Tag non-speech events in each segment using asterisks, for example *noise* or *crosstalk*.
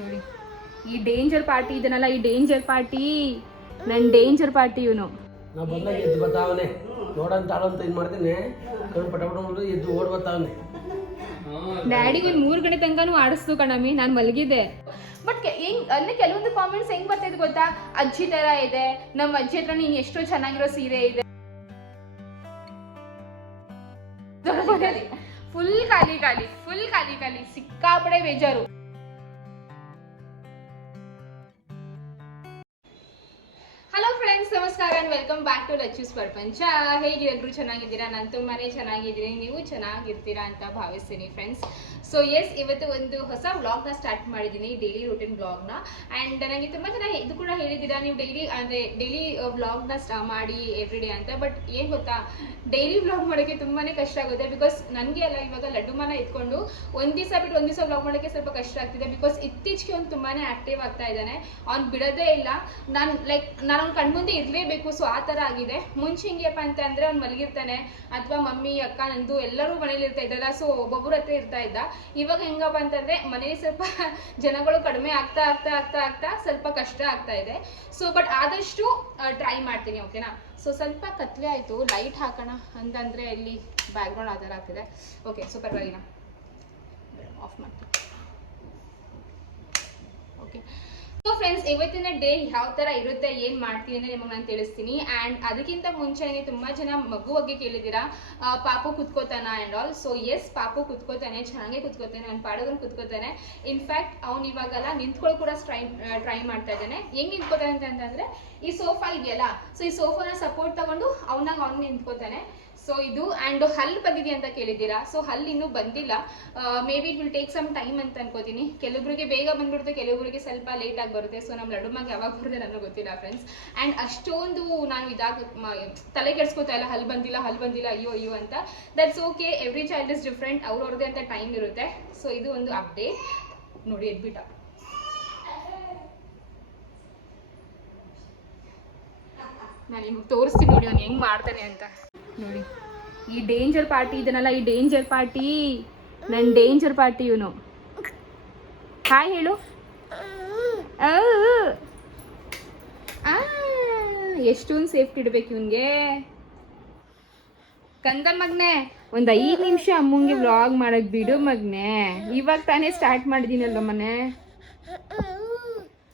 ನೋಡಿ. ಈ danger party ಇದನ್ನಲ್ಲ ಈ ಡೇಂಜರ್ ಪಾರ್ಟಿ ನನ್ ಡೇಂಜರ್ ಪಾರ್ಟಿ ಇವನು. ನಾವು ಬಂದಾಗ ಎದ್ದು ಬರ್ತಾವನೆ. ನೋಡಂತ ಆಡೋಂತ ಇದು ಮಾಡ್ತೀನಿ. ಕಣ್ಣು ಪಟ ಪಟ ಮಾಡ್ಬಿಟ್ಟು ಎದ್ದು ಓಡ್ ಬರ್ತಾವನೆ. ಡ್ಯಾಡಿಗೆ ಒಂದು ಮೂರು ಗಂಟೆ ತನಕನೂ ಆಡಿಸ್ತು ಕಣಮಿ ನಾನು ಮಲಗಿದ್ದೆ. ಬಟ್ ಹೆಂಗ್ ಅಂದ್ರೆ ಕೆಲವೊಂದು ಕಾಮೆಂಟ್ಸ್ ಹೆಂಗ್ ಬರ್ತೈತೆ ಗೊತ್ತಾ? ಅಜ್ಜಿ ತರ ಇದೆ ನಮ್ಮ ಅಜ್ಜಿ ಹತ್ರ ನೀನ್ ಎಷ್ಟೋ ಚೆನ್ನಾಗಿರೋ ಸೀರೆ ಇದೆ. *laughs* ಫುಲ್ ಖಾಲಿ ಖಾಲಿ ಫುಲ್ ಖಾಲಿ ಖಾಲಿ ಸಿಕ್ಕಾಪಡೆ ಬೇಜಾರು. ನಮಸ್ಕಾರ and welcome back to Lachchu's ಪ್ರಪಂಚ ಹೇಗಿರೋದ್ರು ಚೆನ್ನಾಗಿದ್ದೀರಾ? ನಾನು ತುಂಬಾ ಚೆನ್ನಾಗಿದ್ದೀನಿ. ನೀವು ಚೆನ್ನಾಗಿರ್ತೀರಾ ಅಂತ ಭಾವಿಸ್ತೀನಿ ಫ್ರೆಂಡ್ಸ್ ಸೊ ಎಸ್ ಇವತ್ತು ಒಂದು ಹೊಸ ವ್ಲಾಗ್ನ ಸ್ಟಾರ್ಟ್ ಮಾಡಿದ್ದೀನಿ ಡೈಲಿ ರೂಟೀನ್ ವ್ಲಾಗ್ನ ಆ್ಯಂಡ್ ನನಗೆ ತುಂಬ ಜನ ಇದು ಕೂಡ ಹೇಳಿದ್ದೀರಾ, ನೀವು ಡೈಲಿ ಅಂದರೆ ಡೈಲಿ ವ್ಲಾಗ್ನ ಸ್ಟಾ ಮಾಡಿ ಎವ್ರಿ ಡೇ ಅಂತ. ಬಟ್ ಏನು ಗೊತ್ತಾ ಡೈಲಿ ವ್ಲಾಗ್ ಮಾಡೋಕ್ಕೆ ತುಂಬಾ ಕಷ್ಟ ಆಗುತ್ತೆ. ಬಿಕಾಸ್ ನನಗೆ ಅಲ್ಲ, ಇವಾಗ ಲಡ್ಡುಮಾನ ಎತ್ಕೊಂಡು ಒಂದು ದಿವಸ ಬಿಟ್ಟು ಒಂದು ದಿವಸ ವ್ಲಾಗ್ ಮಾಡೋಕ್ಕೆ ಸ್ವಲ್ಪ ಕಷ್ಟ ಆಗ್ತಿದೆ. ಬಿಕಾಸ್ ಇತ್ತೀಚೆಗೆ ಅವ್ನು ತುಂಬಾ ಆ್ಯಕ್ಟಿವ್ ಆಗ್ತಾ ಇದ್ದಾನೆ. ಅವ್ನು ಬಿಡೋದೇ ಇಲ್ಲ. ನಾನು ಲೈಕ್ ನಾನು ಅವ್ನ ಕಣ್ಮುಂದೆ ಇರಲೇಬೇಕು ಸೊ ಆ ಥರ ಆಗಿದೆ. ಮುಂಚೆ ಹಿಂಗೆಪ್ಪ ಅಂತ ಅಂದರೆ ಅವ್ನು ಮಲಗಿರ್ತಾನೆ. ಅಥವಾ ಮಮ್ಮಿ, ಅಕ್ಕ, ನಂದು ಎಲ್ಲರೂ ಮನೇಲಿ ಇರ್ತಾ ಇದ್ದಲ್ಲ ಸೊ ಒಬ್ಬೊಬ್ಬರ ಹತ್ರ ಇರ್ತಾ ಇದ್ದ. ಇವಾಗ ಹೆಂಗಪ್ಪ ಅಂತಂದರೆ ಮನೇಲಿ ಸ್ವಲ್ಪ *laughs* ಜನಗಳು ಕಡಿಮೆ ಆಗ್ತಾ ಆಗ್ತಾ ಆಗ್ತಾ ಆಗ್ತಾ ಸ್ವಲ್ಪ ಕಷ್ಟ ಆಗ್ತಾ ಇದೆ. ಸೊ ಬಟ್ ಆದಷ್ಟು ಟ್ರೈ ಮಾಡ್ತೀನಿ ಓಕೆನಾ ಸೊ ಸ್ವಲ್ಪ ಕತ್ಲೆ ಆಯಿತು ಲೈಟ್ ಹಾಕೋಣ ಅಂತಂದರೆ ಇಲ್ಲಿ ಬ್ಯಾಕ್ಗ್ರೌಂಡ್ ಆ ಥರ ಆಗ್ತಿದೆ. ಓಕೆ ಸೊ ಪರವಾಗಿಲ್ಲ. ಆಫ್ ಮಾಡ್ತೀನಿ. ಓಕೆ ಸೊ ಫ್ರೆಂಡ್ಸ್ ಇವತ್ತಿನ ಡೇ ಯಾವ ತರ ಇರುತ್ತೆ ಏನು ಮಾಡ್ತೀನಿ ಅಂತ ನಿಮಗೆ ನಾನು ತಿಳಿಸ್ತೀನಿ. ಅಂಡ್ ಅದಕ್ಕಿಂತ ಮುಂಚೆ ನನಗೆ ತುಂಬ ಜನ ಮಗು ಬಗ್ಗೆ ಕೇಳಿದ್ದೀರಾ ಆ, ಪಾಪು ಕುತ್ಕೋತಾನ ಅಂಡ್ ಆಲ್ ಸೊ ಎಸ್ ಪಾಪು ಕುತ್ಕೋತಾನೆ ಚೆನ್ನಾಗೆ ಕುತ್ಕೋತಾನೆ ಅವ್ನು ಪಾಡೋದನ್ನು ಕುತ್ಕೋತಾನೆ. ಇನ್ಫ್ಯಾಕ್ಟ್ ಅವ್ನು ಇವಾಗೆಲ್ಲ ನಿಂತ್ಕೊಳ್ಳೋ ಕೂಡ ಟ್ರೈ ಟ್ರೈ ಮಾಡ್ತಾ ಇದ್ದಾನೆ. ಹೆಂಗ್ ನಿಂತ್ಕೋತಾನೆ ಅಂತಂದರೆ ಈ ಸೋಫಾ ಇದೆಯಲ್ಲ ಸೊ ಈ ಸೋಫಾನ ಸಪೋರ್ಟ್ ತಗೊಂಡು ಅವನಾಗ ಅವ್ನು ನಿಂತ್ಕೋತಾನೆ. ಸೊ ಇದು ಆ್ಯಂಡ್ ಹಲ್ಲು ಬಂದಿದೆ ಅಂತ ಕೇಳಿದ್ದೀರಾ? ಸೊ ಹಲ್ಲು ಇನ್ನೂ ಬಂದಿಲ್ಲ. Maybe it will take some time ಅಂತ ಅನ್ಕೋತೀನಿ. ಕೆಲವೊಬ್ಬರಿಗೆ ಬೇಗ ಬಂದ್ಬಿಡುತ್ತೆ ಕೆಲವೊಬ್ಬರಿಗೆ ಸ್ವಲ್ಪ ಲೇಟ್ ಆಗಿ ಬರುತ್ತೆ. ಸೊ ನಮ್ಮ ಲಡುಮಾಗ ಯಾವಾಗ ಬರುತ್ತೆ ನನಗೆ ಗೊತ್ತಿಲ್ಲ ಫ್ರೆಂಡ್ಸ್ ಆ್ಯಂಡ್ ಅಷ್ಟೊಂದು ನಾನು ಇದಾಗ ತಲೆ ಕೆಡ್ಸ್ಕೊತಾ ಇಲ್ಲ, ಹಲ್ಲು ಬಂದಿಲ್ಲ ಹಲ್ಲು ಬಂದಿಲ್ಲ, ಅಯ್ಯೋ ಅಯ್ಯೋ ಅಂತ. That's okay every child is different ಅವ್ರವ್ರದ್ದೇ ಅಂತ ಟೈಮ್ ಇರುತ್ತೆ. ಸೊ ಇದು ಒಂದು ಅಪ್ಡೇಟ್ ನೋಡಿ, ಎದ್ಬಿಟ್ಟ. ನಾನು ನಿಮ್ಗೆ ತೋರಿಸ್ತೀನಿ ನೋಡಿ ಅವ್ನು ಹೆಂಗೆ ಮಾಡ್ತಾನೆ ಅಂತ. ನೋಡಿ. ಈ ಡೇಂಜರ್ ಪಾರ್ಟಿ ಇದನ್ನಲ್ಲ ಈ ಡೇಂಜರ್ ಪಾರ್ಟಿ ನನ್ನ ಡೇಂಜರ್ ಪಾರ್ಟಿ ಇವನು. ಹಾಯ್ ಹೇಳು. ಎಷ್ಟೊಂದು ಸೇಫ್ಟಿ ಇಡ್ಬೇಕು ಇವನ್ಗೆ. ಕಂದ ಮಗ್ನೆ ಒಂದ್ ಐದು ನಿಮಿಷ ಅಮ್ಮಂಗೆ ವ್ಲಾಗ್ ಮಾಡಕ್ ಬಿಡು ಮಗ್ನೆ. ಇವಾಗ ತಾನೇ ಸ್ಟಾರ್ಟ್ ಮಾಡಿದ್ದೀನಲ್ಲ ಮನೆ?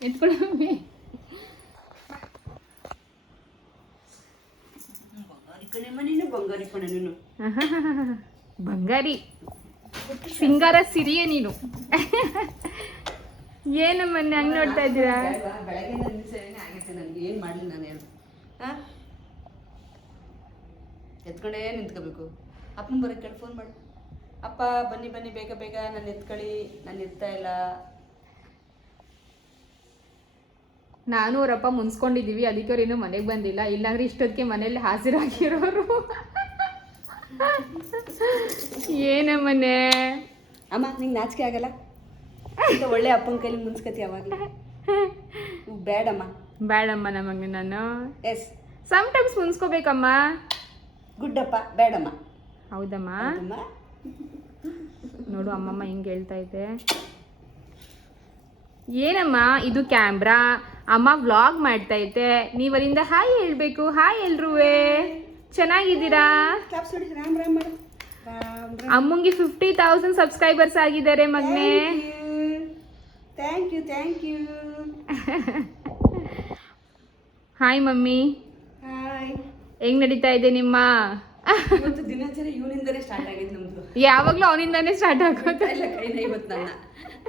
ಎತ್ಕೊಳ್ಳಿ ಬಂಗಾರಿ ಕಣೆ ನೀನು *laughs* ಬಂಗಾರಿ. ಸಿಂಗಾರ ಸಿರಿಯೇ ನೀನು. *laughs* ಏನು ಮೊನ್ನೆ ಹಂಗ್ ನೋಡ್ತಾ ಇದ್ದೀರಾ? ಬೆಳಗ್ಗೆ ನಿಲ್ಸೇನೆ ಆಗೈತೆ ನನಗೆ ಏನು ಮಾಡಲಿ ನಾನು ಹೇಳು ಹಾಂ ಎತ್ಕೊಂಡೇ ನಿಂತ್ಕೋಬೇಕು. ಅಪ್ಪನ ಬರೋಕ್ಕೆ ಕೇಳಿ ಫೋನ್ ಮಾಡು. ಅಪ್ಪ ಬನ್ನಿ ಬನ್ನಿ ಬೇಗ ಬೇಗ. ನಾನು ಎತ್ಕೊಳ್ಳಿ. ನಾನು ಇರ್ತಾ ಇಲ್ಲ. ನಾನು ಅವರಪ್ಪ ಮುನ್ಸ್ಕೊಂಡಿದ್ದೀವಿ ಅದಕ್ಕೆ ಅವ್ರು ಇನ್ನೂ ಮನೆಗೆ ಬಂದಿಲ್ಲ. ಇಲ್ಲಾಂದ್ರೆ ಇಷ್ಟೊತ್ತಿಗೆ ಮನೇಲಿ ಹಾಜರಾಗಿರೋರು. ಏನಮ್ಮನೆ ಅಮ್ಮ ನಿಂಗೆ ನಾಚಿಕೆ ಆಗಲ್ಲ? ಅಂತ ಒಳ್ಳೆ ಅಪ್ಪನ ಕೈಲಿ ಮುನ್ಸ್ಕತಿ ಅವಾಗ ಬೇಡಮ್ಮ ಬೇಡಮ್ಮ ನಮಗೆ ನಾನು ಎಸ್ ಟೈಮ್ಸ್ ಮುನ್ಸ್ಕೋಬೇಕಮ್ಮ. ಗುಡ್ಡಪ್ಪ ಬೇಡಮ್ಮ ಹೌದಮ್ಮ. ನೋಡು ಅಮ್ಮಮ್ಮ ಹಿಂಗೆ ಹೇಳ್ತಾ ಇದ್ದೆ. ಏನಮ್ಮ ಇದು ಕ್ಯಾಮ್ರಾ? ಅಮ್ಮ ವ್ಲಾಗ್ ಮಾಡ್ತಾ ಇದ್ದೆ. ನೀವು ಅಲ್ಲಿಂದ ಹಾಯ್ ಹೇಳ್ಬೇಕು. ಹಾಯ್ ಎಲ್ರುವೆ. ಚೆನ್ನಾಗಿದ್ದೀರಾ? ಅಮ್ಮಂಗೆ ಫಿಫ್ಟಿ ತೌಸಂಡ್ ಸಬ್ಸ್ಕ್ರೈಬರ್ಸ್ ಆಗಿದ್ದಾರೆ ಮಗನೇ. Thank you thank you hi mummy. ಹೆಂಗ್ ನಡೀತಾ ಇದೆ ನಿಮ್ಮ? ದಿನಚರಿ ಇವನಿಂದಲೇ ಸ್ಟಾರ್ಟ್ ಆಗಿದೆ ನಮ್ದು. ಯಾವಾಗ್ಲೂ ಅವನಿಂದಾನೇ ಸ್ಟಾರ್ಟ್ ಆಗೋದು. ಇಲ್ಲ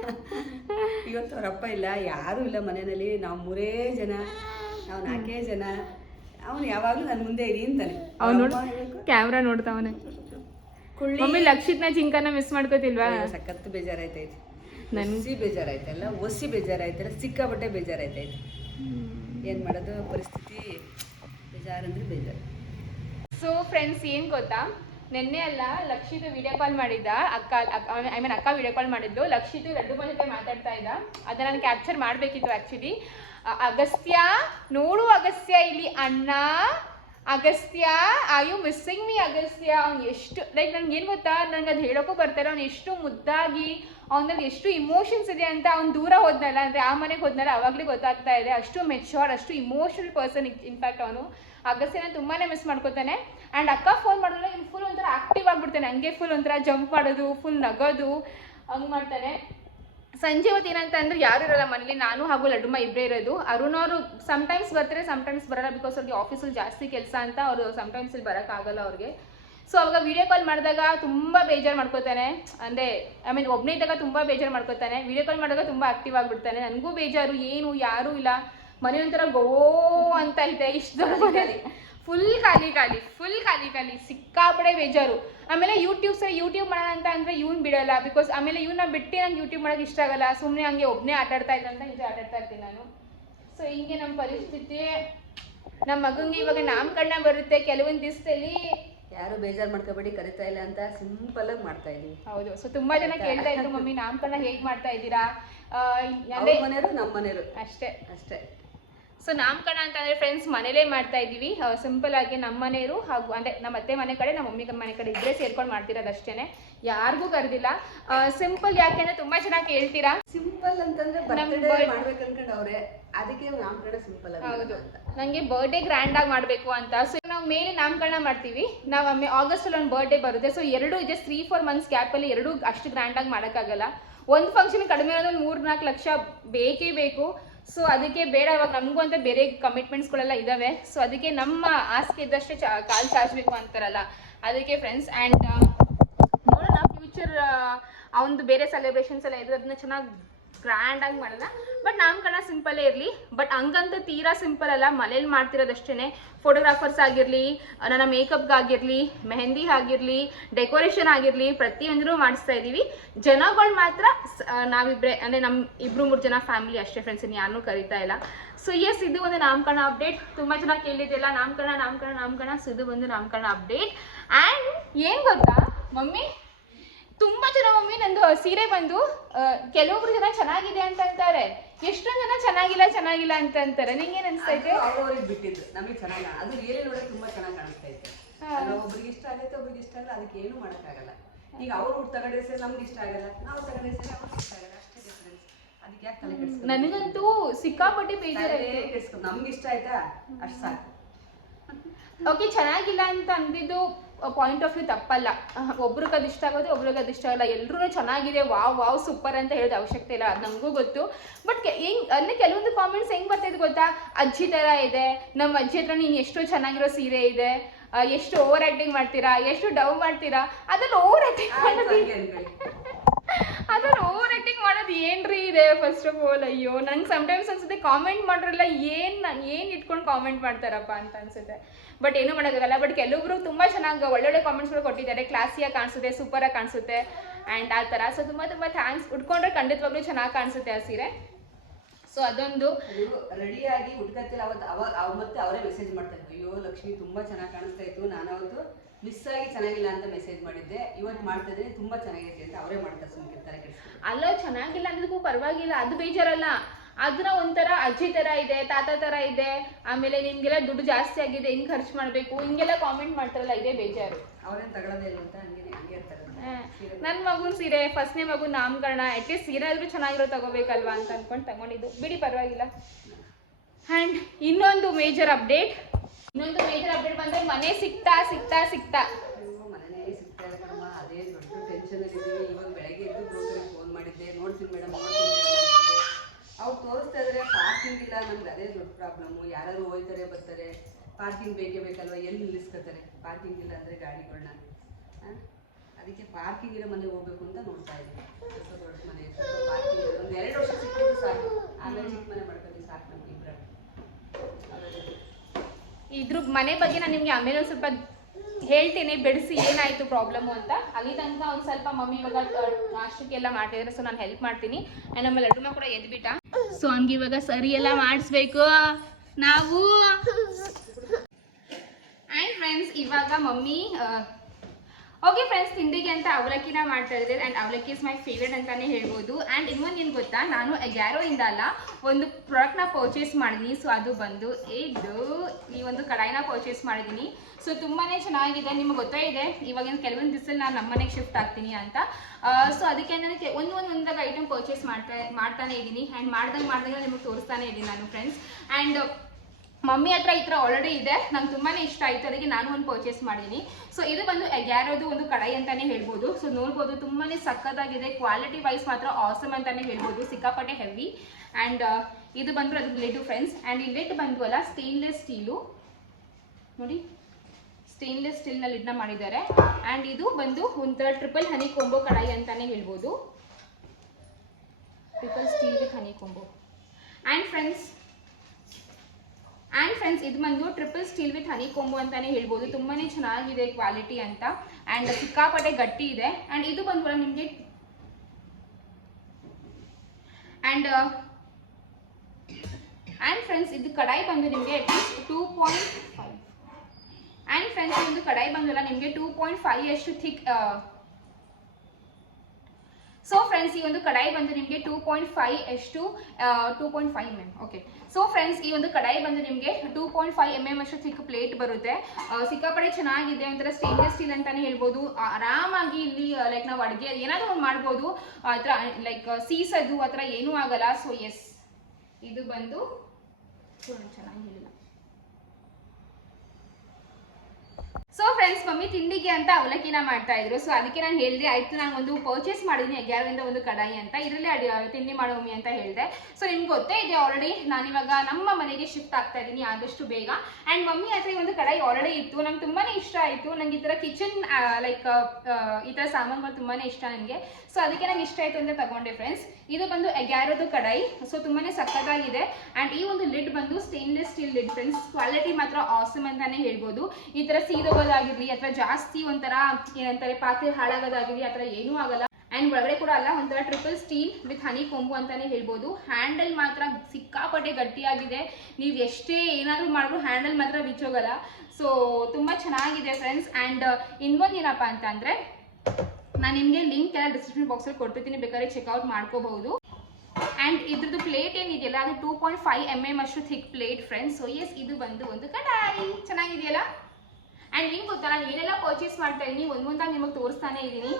*laughs* ಇವತ್ತು ಅವರಪ್ಪ ಅವ್ರ ಅಪ್ಪ ಇಲ್ಲ ಯಾರೂ ಇಲ್ಲ ಮನೆಯಲ್ಲಿ. ನಾವು ಮೂರೇ ಜನ ನಾವು ನಾಲ್ಕೇ ಜನ. ಅವನು ಯಾವಾಗಲೂ ನನ್ನ ಮುಂದೆ ಇರಿ ಅಂತಾನೆ. ಅವ್ನು ನೋಡ್ ಕ್ಯಾಮ್ರಾ ನೋಡ್ತಾವನೆ. ಮಮ್ಮಿ ಲಕ್ಷಿತ್ನ ಚಿಂಕನ ಮಿಸ್ ಮಾಡ್ಕೋತಿಲ್ವಾ? ಸಖತ್ ಬೇಜಾರಾಯ್ತೈತಿ. ನನಗೆ ಬೇಜಾರಾಯ್ತಲ್ಲ ಒಸಿ ಬೇಜಾರಾಯ್ತಲ್ಲ ಸಿಕ್ಕಾಪಟ್ಟೆ ಬೇಜಾರಾಯ್ತೈತೆ. ಏನು ಮಾಡೋದು? ಪರಿಸ್ಥಿತಿ ಬೇಜಾರಂದ್ರೆ ಬೇಜಾರು. ಸೊ ಫ್ರೆಂಡ್ಸ್ ಏನು ಗೊತ್ತಾ? ನಿನ್ನೆ ಅಲ್ಲ, ಲಕ್ಷಿತ್ ವಿಡಿಯೋ ಕಾಲ್ ಮಾಡಿದ್ದ. ಅಕ್ಕ ಐ ಮೀನ್ ಅಕ್ಕ ವಿಡಿಯೋ ಕಾಲ್ ಮಾಡಿದ್ಲು. ಲಕ್ಷಿತ್ ಲಡ್ಡು ಮನೆ ಜೊತೆ ಮಾತಾಡ್ತಾ ಇದ್ದ. ಅದನ್ನ ನಾನು ಕ್ಯಾಪ್ಚರ್ ಮಾಡಬೇಕಿತ್ತು ಆ್ಯಕ್ಚುಲಿ ಅಗಸ್ತ್ಯ, ನೋಡು ಅಗಸ್ತ್ಯ ಇಲ್ಲಿ. ಅಣ್ಣ, Agastya I you missing me Agastya? ಅವ್ನು ಎಷ್ಟು ಲೈಕ್ ನನ್ಗೆ ಏನು ಗೊತ್ತಾ? ನನಗೆ ಅದು ಹೇಳೋಕ್ಕೂ ಬರ್ತಾರೆ ಅವ್ನು ಎಷ್ಟು ಮುದ್ದಾಗಿ ಅವನಲ್ಲಿ ಎಷ್ಟು ಇಮೋಷನ್ಸ್ ಇದೆ ಅಂತ ಅವ್ನು ದೂರ ಹೋದ್ನಲ್ಲ, ಅಂದರೆ ಆ ಮನೆಗೆ ಹೋದ್ನಲ್ಲ, ಅವಾಗಲೇ ಗೊತ್ತಾಗ್ತಾ ಇದೆ. ಅಷ್ಟು ಮೆಚ್ಯೂರ್ ಅಷ್ಟು ಇಮೋಷನಲ್ ಪರ್ಸನ್ ಇನ್ಫ್ಯಾಕ್ಟ್ ಅವನು. ಅಗಸ್ತ್ಯನ ತುಂಬಾ ಮಿಸ್ ಮಾಡ್ಕೋತಾನೆ ಆ್ಯಂಡ್ ಅಕ್ಕ ಫೋನ್ ಮಾಡಿದ್ರೆ ಇವ್ನು ಫುಲ್ ಒಂಥರ ಆಕ್ಟಿವ್ ಆಗಿಬಿಡ್ತಾನೆ. ಹಂಗೆ ಫುಲ್ ಒಂಥರ ಜಂಪ್ ಮಾಡೋದು ಫುಲ್ ನಗೋದು, ಹಂಗೆ ಮಾಡ್ತಾನೆ. ಸಂಜೆ ಹೊತ್ತು ಏನಂತ ಯಾರು ಇರಲ್ಲ ಮನೇಲಿ, ನಾನು ಹಾಗೂ ಲಡ್ಡುಮ್ಮ ಇಬ್ಬರೇ ಇರೋದು. ಅರುಣ್ ಅವರು ಸಮಟೈಮ್ಸ್ ಬರ್ತಾರೆ ಸಮಟೈಮ್ಸ್ ಬರಲ್ಲ ಬಿಕಾಸ್ ಅವ್ರಿಗೆ ಆಫೀಸಲ್ಲಿ ಜಾಸ್ತಿ ಕೆಲಸ ಅಂತ ಅವರು ಸಮ್ಟೈಮ್ಸ್ ಇಲ್ಲಿ ಬರೋಕ್ಕಾಗಲ್ಲ ಅವ್ರಿಗೆ. ಸೊ ಅವಾಗ ವಿಡಿಯೋ ಕಾಲ್ ಮಾಡಿದಾಗ ತುಂಬ ಬೇಜಾರು ಮಾಡ್ಕೋತಾನೆ ಅಂದರೆ ಐ ಮೀನ್ ಒಬ್ಬನೇ ಇದ್ದಾಗ ತುಂಬ ಬೇಜಾರು ಮಾಡ್ಕೋತಾನೆ ವಿಡಿಯೋ ಕಾಲ್ ಮಾಡಿದಾಗ ತುಂಬ ಆಕ್ಟಿವ್ ಆಗಿಬಿಡ್ತಾನೆ. ನನಗೂ ಬೇಜಾರು, ಏನು, ಯಾರೂ ಇಲ್ಲ. ಮನೆ ಒಂಥರ ಗೋ ಅಂತ ಇದೆ ಇಷ್ಟು ದೊಡ್ಡ ಫುಲ್ ಖಾಲಿ. ಖಾಲಿ ಫುಲ್ ಖಾಲಿ ಖಾಲಿ. ಸಿಕ್ಕಾಪಡೆ ಬೇಜಾರು. ಆಮೇಲೆ ಯೂಟ್ಯೂಬ್ ಸರ್ ಯೂಟ್ಯೂಬ್ ಮಾಡೋಣ ಅಂತ ಅಂದರೆ ಇವ್ನು ಬಿಡಲ್ಲ ಬಿಕಾಸ್ ಆಮೇಲೆ ಇವ್ನ ಬಿಟ್ಟು ನಂಗೆ ಯೂಟ್ಯೂಬ್ ಮಾಡೋಕೆ ಇಷ್ಟ ಆಗಲ್ಲ. ಸುಮ್ಮನೆ ಹಂಗೆ ಒಬ್ಬನೇ ಆಟಾಡ್ತಾ ಇದ್ದಂತ ಇದು ಆಟಾಡ್ತಾ ಇರ್ತೀನಿ ನಾನು. ಸೊ ಹಿಂಗೆ ನಮ್ಮ ಪರಿಸ್ಥಿತಿ. ನಮ್ಮ ಮಗಂಗೆ ಇವಾಗ ನಾಮಕರಣ ಬರುತ್ತೆ. ಕೆಲವೊಂದು ದಿವಸದಲ್ಲಿ ಯಾರು ಬೇಜಾರು ಮಾಡ್ಕೋಬೇಡಿ ಕರಿತಾ ಇಲ್ಲ ಅಂತ ಸಿಂಪಲ್ ಆಗಿ ಮಾಡ್ತಾ ಇದೀವಿ. ಹೌದು. ಸೊ ತುಂಬಾ ಜನ ಕೇಳ್ತಾ *laughs* ಇದ್ರು ಮಮ್ಮಿ ನಾಮಕರಣ ಹೇಗೆ ಮಾಡ್ತಾ ಇದ್ದೀರಾ? ಮನೆಯವರು ನಮ್ಮ ಮನೆಯವರು. ಅಷ್ಟೇ. ಅಷ್ಟೇ. ಸೊ ನಾಮಕರಣ ಅಂತ ಅಂದ್ರೆ ಫ್ರೆಂಡ್ಸ್ ಮನೇಲೇ ಮಾಡ್ತಾ ಇದೀವಿ ಸಿಂಪಲ್ ಆಗಿ ನಮ್ಮ ಮನೆಯವರು ಹಾಗೂ ಅಂದ್ರೆ ನಮ್ಮ ಅತ್ತೆ ಮನೆ ಕಡೆ ನಮ್ಮ ಮಮ್ಮಿ ಮನೆ ಕಡೆ ಇದ್ರೆ ಸೇರ್ಕೊಂಡು ಮಾಡ್ತಿರೋದು ಅಷ್ಟೇನೆ. ಯಾರಿಗೂ ಕರೆದಿಲ್ಲ. ಸಿಂಪಲ್ ಯಾಕೆ ಅಂದರೆ ತುಂಬಾ ಜನ ಕೇಳ್ತೀರಾ? ಸಿಂಪಲ್ ಅಂತಂದ್ರೆ ಮಾಡ್ಬೇಕು ಅನ್ಕೊಂಡು ಅವ್ರೆ ಅದಕ್ಕೆ ನಾಮಕರಣ ಸಿಂಪಲ್ ಹೌದು. ನನಗೆ ಬರ್ಡೇ ಗ್ರ್ಯಾಂಡ್ ಆಗಿ ಮಾಡಬೇಕು ಅಂತ. ಸೊ ನಾವು ಮೇಲೆ ನಾಮಕರಣ ಮಾಡ್ತೀವಿ. ನಾವು ಆಗಸ್ಟ್ ಅಲ್ಲಿ ಒಂದು ಬರ್ಡೇ ಬರುತ್ತೆ. ಸೊ ಎರಡು ಜಸ್ಟ್ ತ್ರೀ ಫೋರ್ ಮಂತ್ಸ್ ಗ್ಯಾಪಲ್ಲಿ ಎರಡು ಅಷ್ಟು ಗ್ರ್ಯಾಂಡ್ ಆಗಿ ಮಾಡೋಕ್ಕಾಗಲ್ಲ. ಒಂದು ಫಂಕ್ಷನ್ ಕಡಿಮೆ ಅನ್ನೋದು ಒಂದು ಮೂರು ನಾಲ್ಕು ಲಕ್ಷ ಬೇಕೇ ಬೇಕು. ಸೊ ಅದಕ್ಕೆ ಬೇಡ ಅವಾಗ ನಮಗೂ ಅಂತ ಬೇರೆ ಕಮಿಟ್ಮೆಂಟ್ಸ್ಗಳೆಲ್ಲ ಇದ್ದಾವೆ ಸೊ ಅದಕ್ಕೆ ನಮ್ಮ ಆಸೆ ಇದ್ದಷ್ಟೇ ಚಾ, ಕಾಲು ಚಾಚಬೇಕು ಅಂತಾರಲ್ಲ. ಅದಕ್ಕೆ ಫ್ರೆಂಡ್ಸ್ ಆ್ಯಂಡ್ ನೋಡೋಣ ಫ್ಯೂಚರ್ ಅವನದು ಬೇರೆ ಸೆಲೆಬ್ರೇಷನ್ಸ್ ಎಲ್ಲ ಇದ್ರೆ ಅದನ್ನ ಚೆನ್ನಾಗಿ ಗ್ರ್ಯಾಂಡ್ ಆಗಿ ಮಾಡೋಣ ಬಟ್ ನಾಮಕರಣ ಸಿಂಪಲ್ಲೇ ಇರಲಿ. ಬಟ್ ಹಂಗಂತೂ ತೀರಾ ಸಿಂಪಲ್ ಅಲ್ಲ. ಮನೇಲಿ ಮಾಡ್ತಿರೋದಷ್ಟೇ ಫೋಟೋಗ್ರಾಫರ್ಸ್ ಆಗಿರಲಿ, ನನ್ನ ಮೇಕಪ್ಗಾಗಿರಲಿ ಮೆಹಂದಿ ಆಗಿರಲಿ ಡೆಕೋರೇಷನ್ ಆಗಿರಲಿ ಪ್ರತಿಯೊಂದೂ ಮಾಡಿಸ್ತಾ ಇದ್ದೀವಿ. ಜನಗಳು ಮಾತ್ರ ನಾವಿಬ್ಬರೇ ಅಂದರೆ ನಮ್ಮ ಇಬ್ಬರು ಮೂರು ಜನ ಫ್ಯಾಮಿಲಿ ಅಷ್ಟೇ ಫ್ರೆಂಡ್ಸ್ ಇನ್ನು ಯಾರನ್ನೂ ಕರಿತಾ ಇಲ್ಲ. ಸೊ ಎಸ್ ಇದು ಒಂದು ನಾಮಕರಣ ಅಪ್ಡೇಟ್ ತುಂಬ ಜನ ಕೇಳಿದ್ದಿಲ್ಲ. ನಾಮಕರಣ ನಾಮಕರಣ ನಾಮಕರಣ ಸೊ ಇದು ಒಂದು ನಾಮಕರಣ ಅಪ್ಡೇಟ್ ಆ್ಯಂಡ್ ಏನು ಗೊತ್ತಾ? ಮಮ್ಮಿ ತುಂಬಾ ಜನ ಮಮ್ಮಿ ನಂದು ಸೀರೆ ಬಂದು ಕೆಲವೊಬ್ರು ಜನ ಚೆನ್ನಾಗಿದೆ ಅಂತ ಅಂತಾರೆ. ಎಷ್ಟೊಂದು ಜನ ಚೆನ್ನಾಗಿಲ್ಲ ಚೆನ್ನಾಗಿಲ್ಲ ಅಂತ ಅಂತಾರೆ. ನಿಂಗೇನ್ ಅನ್ಸ್ತೈತೆ ಅವ್ರವ್ರಿಗೆ ಬಿಟ್ಟಿದ್ದು. ನಮಗೆ ಚೆನ್ನಾಗಿ ಅದು ರಿಯಲಿ ನೋಡಕ್ ತುಂಬಾ ಚೆನ್ನಾಗಿ ಕಾಣಿಸ್ತಾ ಇತ್ತು. ಒಬ್ರಿಗೆ ಇಷ್ಟ ಆಗೈತೆ ಒಬ್ರಿಗೆ ಇಷ್ಟ ಆಗಲ್ಲ ಅದಕ್ಕೆ ಏನು ಮಾಡೋಕ್ಕಾಗಲ್ಲ ಈಗ ಅವ್ರು ಉಟ್ ತಗೊಂಡ್ರೆ ಸರಿ ನಮ್ಗೆ ಇಷ್ಟ ಆಗಲ್ಲ. ನಾವು ತಗೊಂಡ್ರೆ ಸರಿ ಅವ್ರಿಗೆ ಇಷ್ಟ ಆಗಲ್ಲ. ಅಷ್ಟೇ ಡಿಫ್ರೆನ್ಸ್ ಅದಕ್ಕೆ ಯಾಕೆ ತಲೆ ಕೆಡಿಸ್ಕೊಂಡು ನನಗಂತೂ ಸಿಕ್ಕಾಪಟ್ಟಿ ಬೇಜಾರಾಯ್ತು. ನಮ್ಗೆ ಇಷ್ಟ ಆಯ್ತಾ? ಅಷ್ಟು ಸಾಕು. ಓಕೆ ಚೆನ್ನಾಗಿಲ್ಲ ಅಂತ ಅಂದಿದ್ದು ಪಾಯಿಂಟ್ ಆಫ್ ವ್ಯೂ ತಪ್ಪಲ್ಲ. ಒಬ್ರಿಗೆ ಅದು ಇಷ್ಟ ಆಗೋದು ಒಬ್ರಿಗೆ ಅದು ಇಷ್ಟ ಆಗಲ್ಲ. ಎಲ್ಲರೂ ಚೆನ್ನಾಗಿದೆ ವಾವ್ ವಾವ್ ಸೂಪರ್ ಅಂತ ಹೇಳೋದು ಅವಶ್ಯಕತೆ ಇಲ್ಲ. ಅದು ನಮಗೂ ಗೊತ್ತು. ಬಟ್ ಹೆಂಗ್ ಅಲ್ಲಿ ಕೆಲವೊಂದು ಕಾಮೆಂಟ್ಸ್ ಹೆಂಗ್ ಬರ್ತೈತೆ ಗೊತ್ತಾ? ಅಜ್ಜಿ ಥರ ಇದೆ. ನಮ್ಮ ಅಜ್ಜಿ ಹತ್ರ ನೀನು ಎಷ್ಟು ಚೆನ್ನಾಗಿರೋ ಸೀರೆ ಇದೆ. ಎಷ್ಟು ಓವರ್ ಆಕ್ಟಿಂಗ್ ಮಾಡ್ತೀರಾ? ಎಷ್ಟು ಡವ್ ಮಾಡ್ತೀರಾ? ಅದನ್ನು ಓವರ್ ಆ್ಯಕ್ಟಿಂಗ್ ಆಯ್ತು, ಮಾಡೋದು ಅನ್ಕೊಳ್ಳಿ ಓವರ್ ಆಕ್ಟಿಂಗ್ ಮಾಡೋದು ಏನ್ರಿ ಇದೆ ಫಸ್ಟ್ ಆಫ್ ಆಲ್ ಅಯ್ಯೋ, ನಂಗೆ ಸಮಟೈಮ್ಸ್ ಅನ್ಸುತ್ತೆ ಕಾಮೆಂಟ್ ಮಾಡ್ರಲ್ಲ ಏನ್ ಏನ್ ಇಟ್ಕೊಂಡು ಕಾಮೆಂಟ್ ಮಾಡ್ತಾರಪ್ಪ ಅಂತ ಅನ್ಸುತ್ತೆ. ಬಟ್ ಏನು ಮಾಡೋಕ್ಕಾಗಲ್ಲ. ಬಟ್ ಕೆಲವೊಬ್ರು ತುಂಬಾ ಚೆನ್ನಾಗಿ ಒಳ್ಳೊಳ್ಳೆ ಕಾಮೆಂಟ್ಸ್ಗಳು ಕೊಟ್ಟಿದ್ದಾರೆ. ಕ್ಲಾಸಿಯಾಗಿ ಕಾಣಿಸುತ್ತೆ ಸೂಪರಾಗಿ ಕಾಣಿಸುತ್ತೆ. ಆ್ಯಂಡ್ ಆ ಥರ. ಸೊ ತುಂಬ ತುಂಬ ಥ್ಯಾಂಕ್ಸ್ ಉಟ್ಕೊಂಡ್ರೆ ಖಂಡಿತವಾಗ್ಲೂ ಚೆನ್ನಾಗಿ ಕಾಣಿಸುತ್ತೆ ಆ ಸೀರೆ. ಸೊ ಅದೊಂದು. ಅದು ರೆಡಿಯಾಗಿ ಹುಡ್ಕತ್ತಿಲ್ಲ ಅವತ್ತು ಅವ ಅವ್ ಮತ್ತೆ ಅವರೇ ಮೆಸೇಜ್ ಮಾಡ್ತಾರೆ. ಅಯ್ಯೋ, ಲಕ್ಷ್ಮಿ ತುಂಬಾ ಚೆನ್ನಾಗಿ ಕಾಣಿಸ್ತಾ ಇತ್ತು. ನಾನು ಅವತ್ತು ಮಿಸ್ ಆಗಿ ಚೆನ್ನಾಗಿಲ್ಲ ಅಂತ ಮೆಸೇಜ್ ಮಾಡಿದ್ದೆ. ಇವತ್ತು ಮಾಡ್ತಾ ಇದ್ದೀನಿ ತುಂಬಾ ಚೆನ್ನಾಗಿರುತ್ತೆ ಅಂತ ಅವರೇ ಮಾಡ್ತಾರೆ ಸುಮ್ಮನೆ ಅಲ್ಲ ಚೆನ್ನಾಗಿಲ್ಲ ಅನ್ನೋದಕ್ಕೂ ಪರವಾಗಿಲ್ಲ. ಅದು ಬೇಜಾರಲ್ಲ. ಅದನ್ನ ಒಂಥರ ಅಜ್ಜಿ ತರ ಇದೆ ತಾತ ತರ ಇದೆ. ಆಮೇಲೆ ನಿಮ್ಗೆಲ್ಲ ದುಡ್ಡು ಜಾಸ್ತಿ ಆಗಿದೆ ಹಿಂಗ್ ಖರ್ಚು ಮಾಡಬೇಕು? ಹಿಂಗೆಲ್ಲ ಕಾಮೆಂಟ್ ಮಾಡ್ತಾರಲ್ಲ ಇದೇ ಬೇಜಾರು. ಅವ್ರೇನ್ ತಗೊಳ್ಳೋದೇ ಇಲ್ಲ ಅಂತ ಹಂಗೆ ಹಂಗೆ ಇರ್ತಾರೆ. ನನ್ನ ಮಗುನ್ ಸೀರೆ ಫಸ್ಟ್ನೇ ಮಗು ನಾಮಕರಣ. ಅಟ್ಲೀಸ್ಟ್ ಸೀರೆ ಆದ್ರೂ ಚೆನ್ನಾಗಿರೋ ತಗೋಬೇಕಲ್ವಾ ಅಂತ ಅನ್ಕೊಂಡು ತಗೊಂಡಿದ್ದು. ಬಿಡಿ ಪರವಾಗಿಲ್ಲ. ಆ್ಯಂಡ್ ಇನ್ನೊಂದು ಮೇಜರ್ ಅಪ್ಡೇಟ್ ಇನ್ನೊಂದು ಮೇಜರ್ ಅಪ್ಡೇಟ್ ಬಂದ್ರೆ ಮನೆ ಸಿಗ್ತಾ ಸಿಗ್ತಾ ಸಿಗ್ತಾ. ಮನೆನೇ ಸಿಗ್ತಾ ಇಲ್ಲ ಕಣಮ್ಮ, ಅದೇ ದೊಡ್ಡ ಟೆನ್ಷನ್ ಇದ್ದೀವಿ ಇವಾಗ ಬೆಳಗ್ಗೆ ಎದ್ದು ಬ್ರೋಕರಿಗೆ ಫೋನ್ ಮಾಡಿದ್ದೆ. ನೋಡ್ತೀನಿ ಮೇಡಮ್ ನೋಡ್ತೀನಿ ಅವ್ರು ತೋರಿಸ್ತಾ ಇದ್ದಾರೆ ಪಾರ್ಕಿಂಗ್ ಇಲ್ಲ, ನಮ್ಗೆ ಅದೇ ದೊಡ್ಡ ಪ್ರಾಬ್ಲಮ್ಮು ಯಾರಾದ್ರು ಹೋಯ್ತಾರೆ, ಬರ್ತಾರೆ. ಪಾರ್ಕಿಂಗ್ ಬೇಕೇ ಬೇಕಲ್ವ? ಎಲ್ಲಿ ನಿಲ್ಲಿಸ್ಕೋತಾರೆ? ಪಾರ್ಕಿಂಗ್ ಇಲ್ಲ ಅಂದರೆ ಗಾಡಿಗಳನ್ನ ಅದಕ್ಕೆ ಪಾರ್ಕಿಂಗ್ ಇರೋ ಮನೆ ಹೋಗ್ಬೇಕು ಅಂತ ನೋಡ್ತಾ ಇದ್ದೀವಿ ಸ್ವಲ್ಪ ದೊಡ್ಡ ಮನೆ, ಸ್ವಲ್ಪ ಪಾರ್ಕಿಂಗ್ ಒಂದು ಎರಡು ವರ್ಷ ಸಿಕ್ಕಿದ್ದು ಸಾಕು. ಆಮೇಲೆ ಚಿಕ್ಕ ಮನೆ ಮಾಡ್ಕೊಂಡು ಸಾಕು ನಮ್ಗೆ ಇಬ್ಬರ ಇದ್ರ ಮನೆ ಬಗ್ಗೆ ನಾನು ನಿಮ್ಗೆ ಆಮೇಲೆ ಒಂದು ಸ್ವಲ್ಪ ಹೇಳ್ತೀನಿ, ಬಿಡಿಸಿ ಏನಾಯ್ತು ಪ್ರಾಬ್ಲಮ್ಮು ಅಂತ. ಅಲ್ಲಿ ತನಕ ಒಂದು ಸ್ವಲ್ಪ ಮಮ್ಮಿ ಇವಾಗ ನಾಷ್ಟಕ್ಕೆಲ್ಲ ಮಾಡ್ತಿದ್ದಾರೆ ಸೊ ನಾನು ಹೆಲ್ಪ್ ಮಾಡ್ತೀನಿ. ಆ್ಯಂಡ್ ನಮ್ಮ ಲಡ್ಡುನ ಕೂಡ ಎದ್ಬಿಟ್ಟ. ಸೊ ಹಂಗೆ ಇವಾಗ ಸರಿ ಎಲ್ಲ ಮಾಡಿಸ್ಬೇಕು. ನಾವು ಆ್ಯಂಡ್ ಫ್ರೆಂಡ್ಸ್ ಇವಾಗ ಮಮ್ಮಿ ಓಕೆ ಫ್ರೆಂಡ್ಸ್ ತಿಂಡಿಗೆ ಅಂತ ಅವಲಕ್ಕಿನ ಮಾಡ್ತಾ ಇದ್ರೆ ಆ್ಯಂಡ್ ಅವಲಕ್ಕಿ ಇಸ್ ಮೈ ಫೇವ್ರೇಟ್ ಅಂತಾನೆ ಹೇಳ್ಬೋದು. ಆ್ಯಂಡ್ ಇನ್ನೊಂದು ಏನು ಗೊತ್ತಾ? ನಾನು ಗ್ಯಾರೋ ಇಂದ ಅಲ್ಲ, ಒಂದು ಪ್ರಾಡಕ್ಟ್ನ ಪರ್ಚೇಸ್ ಮಾಡಿದ್ದೀನಿ ಸೊ ಅದು ಬಂದು, ಇದು, ಈ ಒಂದು ಕಡಾಯಿನ ಪರ್ಚೇಸ್ ಮಾಡಿದ್ದೀನಿ ಸೊ ತುಂಬಾ ಚೆನ್ನಾಗಿದೆ. ನಿಮಗೆ ಗೊತ್ತೇ ಇದೆ, ಇವಾಗಿನ ಕೆಲವೊಂದು ದಿವಸ ನಾನು ನಮ್ಮನೆಗೆ ಶಿಫ್ಟ್ ಆಗ್ತೀನಿ ಅಂತ. ಸೊ ಅದಕ್ಕೆ ನನಗೆ ಒಂದು ಒಂದು ಒಂದಾಗ ಐಟಮ್ ಪರ್ಚೇಸ್ ಮಾಡ್ತಾ, ಮಾಡ್ತಾನೆ ಇದ್ದೀನಿ. ಆ್ಯಂಡ್ ಮಾಡ್ದಂಗೆ ಮಾಡ್ದಂಗೆ ನಿಮಗೆ ತೋರಿಸ್ತಾನೆ ಇದ್ದೀನಿ ನಾನು ಫ್ರೆಂಡ್ಸ್ ಆ್ಯಂಡ್ ಮಮ್ಮಿ ಹತ್ರ ಈ ಥರ ಆಲ್ರೆಡಿ ಇದೆ. ನಂಗೆ ತುಂಬಾ ಇಷ್ಟ ಆಯಿತು. ಅದಕ್ಕೆ ನಾನು ಒಂದು ಪರ್ಚೇಸ್ ಮಾಡಿದ್ದೀನಿ ಸೊ ಇದು ಬಂದು ಎಗ್ಯಾರೋದು ಒಂದು ಕಡಾಯಿ ಅಂತಲೇ ಹೇಳ್ಬೋದು. ಸೊ ನೋಡ್ಬೋದು ತುಂಬಾ ಸಕ್ಕತ್ತಾಗಿದೆ ಕ್ವಾಲಿಟಿ ವೈಸ್ ಮಾತ್ರ ಆಸಮ್ ಅಂತಲೇ ಹೇಳ್ಬೋದು. ಸಿಕ್ಕಾಪಟ್ಟೆ ಹೆವಿ ಆ್ಯಂಡ್ ಇದು ಬಂದು ಅದು ಲಿಡ್ ಫ್ರೆಂಡ್ಸ್ ಆ್ಯಂಡ್ ಲಿಡ್ ಬಂದು ಅಲ್ಲ ಸ್ಟೇನ್ಲೆಸ್ ಸ್ಟೀಲು ನೋಡಿ. ಸ್ಟೇನ್ಲೆಸ್ ಸ್ಟೀಲ್ನಲ್ಲಿ ಇದನ್ನ ಮಾಡಿದ್ದಾರೆ. ಆ್ಯಂಡ್ ಇದು ಬಂದು ಒಂಥರ ಟ್ರಿಪಲ್ ಹನಿ ಕೊಂಬೋ ಕಡಾಯಿ ಅಂತಲೇ ಹೇಳ್ಬೋದು. Triple steel with honey combo and friends and friends ಇದು ಬಂದು ಟ್ರಿಪಲ್ ಸ್ಟೀಲ್ ವಿತ್ ಹನಿ ಕೊಂಬು ಅಂತಾನೆ ಹೇಳ್ಬೋದು. ತುಂಬಾ ಚೆನ್ನಾಗಿದೆ ಕ್ವಾಲಿಟಿ ಅಂತ. ಆ್ಯಂಡ್ ಸಿಕ್ಕಾಪಟ್ಟೆ ಗಟ್ಟಿ ಇದೆ. ಆ್ಯಂಡ್ ಇದು ಬಂದು ನಿಮಗೆ ಆ್ಯಂಡ್ ಆ್ಯಂಡ್ ಫ್ರೆಂಡ್ಸ್ ಇದು ಕಡಾಯಿ ಬಂದು ನಿಮಗೆ two point five and friends ಒಂದು ಕಡಾಯಿ ಬಂದಲ್ಲ ನಿಮಗೆ ಟೂ ಪಾಯಿಂಟ್ ಫೈವ್ ಅಷ್ಟು ಥಿಕ್ ಸೊ ಫ್ರೆಂಡ್ಸ್ ಈ ಒಂದು ಕಡಾಯಿ ಬಂದು ನಿಮಗೆ ಟೂ ಪಾಯಿಂಟ್ ಫೈವ್ ಎಷ್ಟು two point five M M okay so friends ಈ ಒಂದು ಕಡಾಯಿ ಬಂದು ನಿಮಗೆ two point five M M ಅಷ್ಟು ಥಿಕ್ ಪ್ಲೇಟ್ ಬರುತ್ತೆ. ಸಿಕ್ಕಾಪಡೆ ಚೆನ್ನಾಗಿದೆ ಒಂಥರ ಸ್ಟೇನ್ಲೆಸ್ ಸ್ಟೀಲ್ ಅಂತಾನೆ ಹೇಳ್ಬೋದು. ಆರಾಮಾಗಿ ಇಲ್ಲಿ ಲೈಕ್ ನಾವು ಅಡುಗೆ ಏನಾದರೂ ಒಂದು ಮಾಡ್ಬೋದು. ಆ ಥರ ಲೈಕ್ ಸೀಸದು ಆ ಥರ ಏನೂ ಆಗಲ್ಲ. ಸೊ ಎಸ್ ಇದು ಬಂದು ಚೆನ್ನಾಗಿ ಹೇಳಿಲ್ಲ. ಸೊ ಫ್ರೆಂಡ್ಸ್ ಮಮ್ಮಿ ತಿಂಡಿಗೆ ಅಂತ ಅವಲಕ್ಕಿನ ಮಾಡ್ತಾ ಇದ್ರು. ಸೊ ಅದಕ್ಕೆ ನಾನು ಹೇಳಿದೆ, ಆಯ್ತು, ನಾನು ಒಂದು ಪರ್ಚೇಸ್ ಮಾಡಿದ್ದೀನಿ ಅಗ್ಯಾರದಿಂದ ಒಂದು ಕಡಾಯಿ ಅಂತ. ಇದರಲ್ಲಿ ಅಡಿ ತಿಂಡಿ ಮಾಡೋ ಮಮ್ಮಿ ಅಂತ ಹೇಳಿದೆ. ಸೊ ನಿಮ್ಗೆ ಗೊತ್ತೇ ಇದೆ ಆಲ್ರೆಡಿ ನಾನಿವಾಗ ನಮ್ಮ ಮನೆಗೆ ಶಿಫ್ಟ್ ಆಗ್ತಾ ಇದ್ದೀನಿ ಆದಷ್ಟು ಬೇಗ. ಆ್ಯಂಡ್ ಮಮ್ಮಿ ಹತ್ರ ಒಂದು ಕಡಾಯಿ ಆಲ್ರೆಡಿ ಇತ್ತು. ನಂಗೆ ತುಂಬಾ ಇಷ್ಟ ಆಯಿತು. ನಂಗೆ ಈ ಥರ ಕಿಚನ್ ಲೈಕ್ ಈ ಥರ ಸಾಮಾನುಗಳು ತುಂಬಾ ಇಷ್ಟ ನನಗೆ. ಸೊ ಅದಕ್ಕೆ ನಂಗೆ ಇಷ್ಟ ಆಯಿತು ಅಂತ ತಗೊಂಡೆ ಫ್ರೆಂಡ್ಸ್ ಇದು ಬಂದು ಎಗ್ಯಾರೋದು ಕಡಾಯಿ. ಸೊ ತುಂಬಾ ಸಕ್ಕತ್ತಾಗಿದೆ ಆ್ಯಂಡ್ ಈ ಒಂದು ಲಿಡ್ ಬಂದು stainless steel lid friends quality ಮಾತ್ರ ಆಸಮ್ ಅಂತಾನೆ ಹೇಳ್ಬೋದು. ಈ ಥರ ಸೀದೋಗೋದಾಗಿರಲಿ ಅಥವಾ ಜಾಸ್ತಿ ಒಂಥರ ಏನಂತಾರೆ ಪಾತ್ರೆ ಹಾಳಾಗೋದಾಗಿರ್ಲಿ, ಆ ಥರ ಏನೂ ಆಗಲ್ಲ. ಆ್ಯಂಡ್ ಒಳಗಡೆ ಕೂಡ ಅಲ್ಲ, ಒಂಥರ ಟ್ರಿಪಲ್ ಸ್ಟೀಲ್ ವಿತ್ ಹನಿ ಕೊಂಬು ಅಂತಾನೆ ಹೇಳ್ಬೋದು. ಹ್ಯಾಂಡಲ್ ಮಾತ್ರ ಸಿಕ್ಕಾಪಟ್ಟೆ ಗಟ್ಟಿಯಾಗಿದೆ. ನೀವು ಎಷ್ಟೇ ಏನಾದರೂ ಮಾಡಿದ್ರು ಹ್ಯಾಂಡಲ್ ಮಾತ್ರ ಬಿಚ್ಚೋಗಲ್ಲ. ಸೊ ತುಂಬ ಚೆನ್ನಾಗಿದೆ ಫ್ರೆಂಡ್ಸ್ ಆ್ಯಂಡ್ ಇನ್ನೊಂದು ಏನಪ್ಪ ಅಂತ ಅಂದರೆ, ನಾನು ನಿಮಗೆ ಲಿಂಕ್ ಎಲ್ಲ ಡಿಸ್ಕ್ರಿಪ್ಷನ್ ಬಾಕ್ಸಲ್ಲಿ ಕೊಟ್ಟಿರ್ತೀನಿ ಬೇಕಾದ್ರೆ ಚೆಕ್ಔಟ್ ಮಾಡ್ಕೋಬಹುದು. ಆ್ಯಂಡ್ ಇದ್ರದ್ದು ಪ್ಲೇಟ್ ಏನಿದೆಯಲ್ಲ, ಅದು two point five M M ಅಷ್ಟು thick plate friends so yes ಇದು ಬಂದು ಒಂದು ಕಡಾಯಿ. ಚೆನ್ನಾಗಿದೆಯಲ್ಲ? ಆ್ಯಂಡ್ ನಿಮ್ಗೆ ಗೊತ್ತಲ್ಲ ನಾನು ಏನೆಲ್ಲ ಪರ್ಚೇಸ್ ಮಾಡ್ತಾ ಇದ್ದೀನಿ ಒಂದೊಂದಾಗಿ ನಿಮಗೆ ತೋರಿಸ್ತಾನೆ ಇದ್ದೀನಿ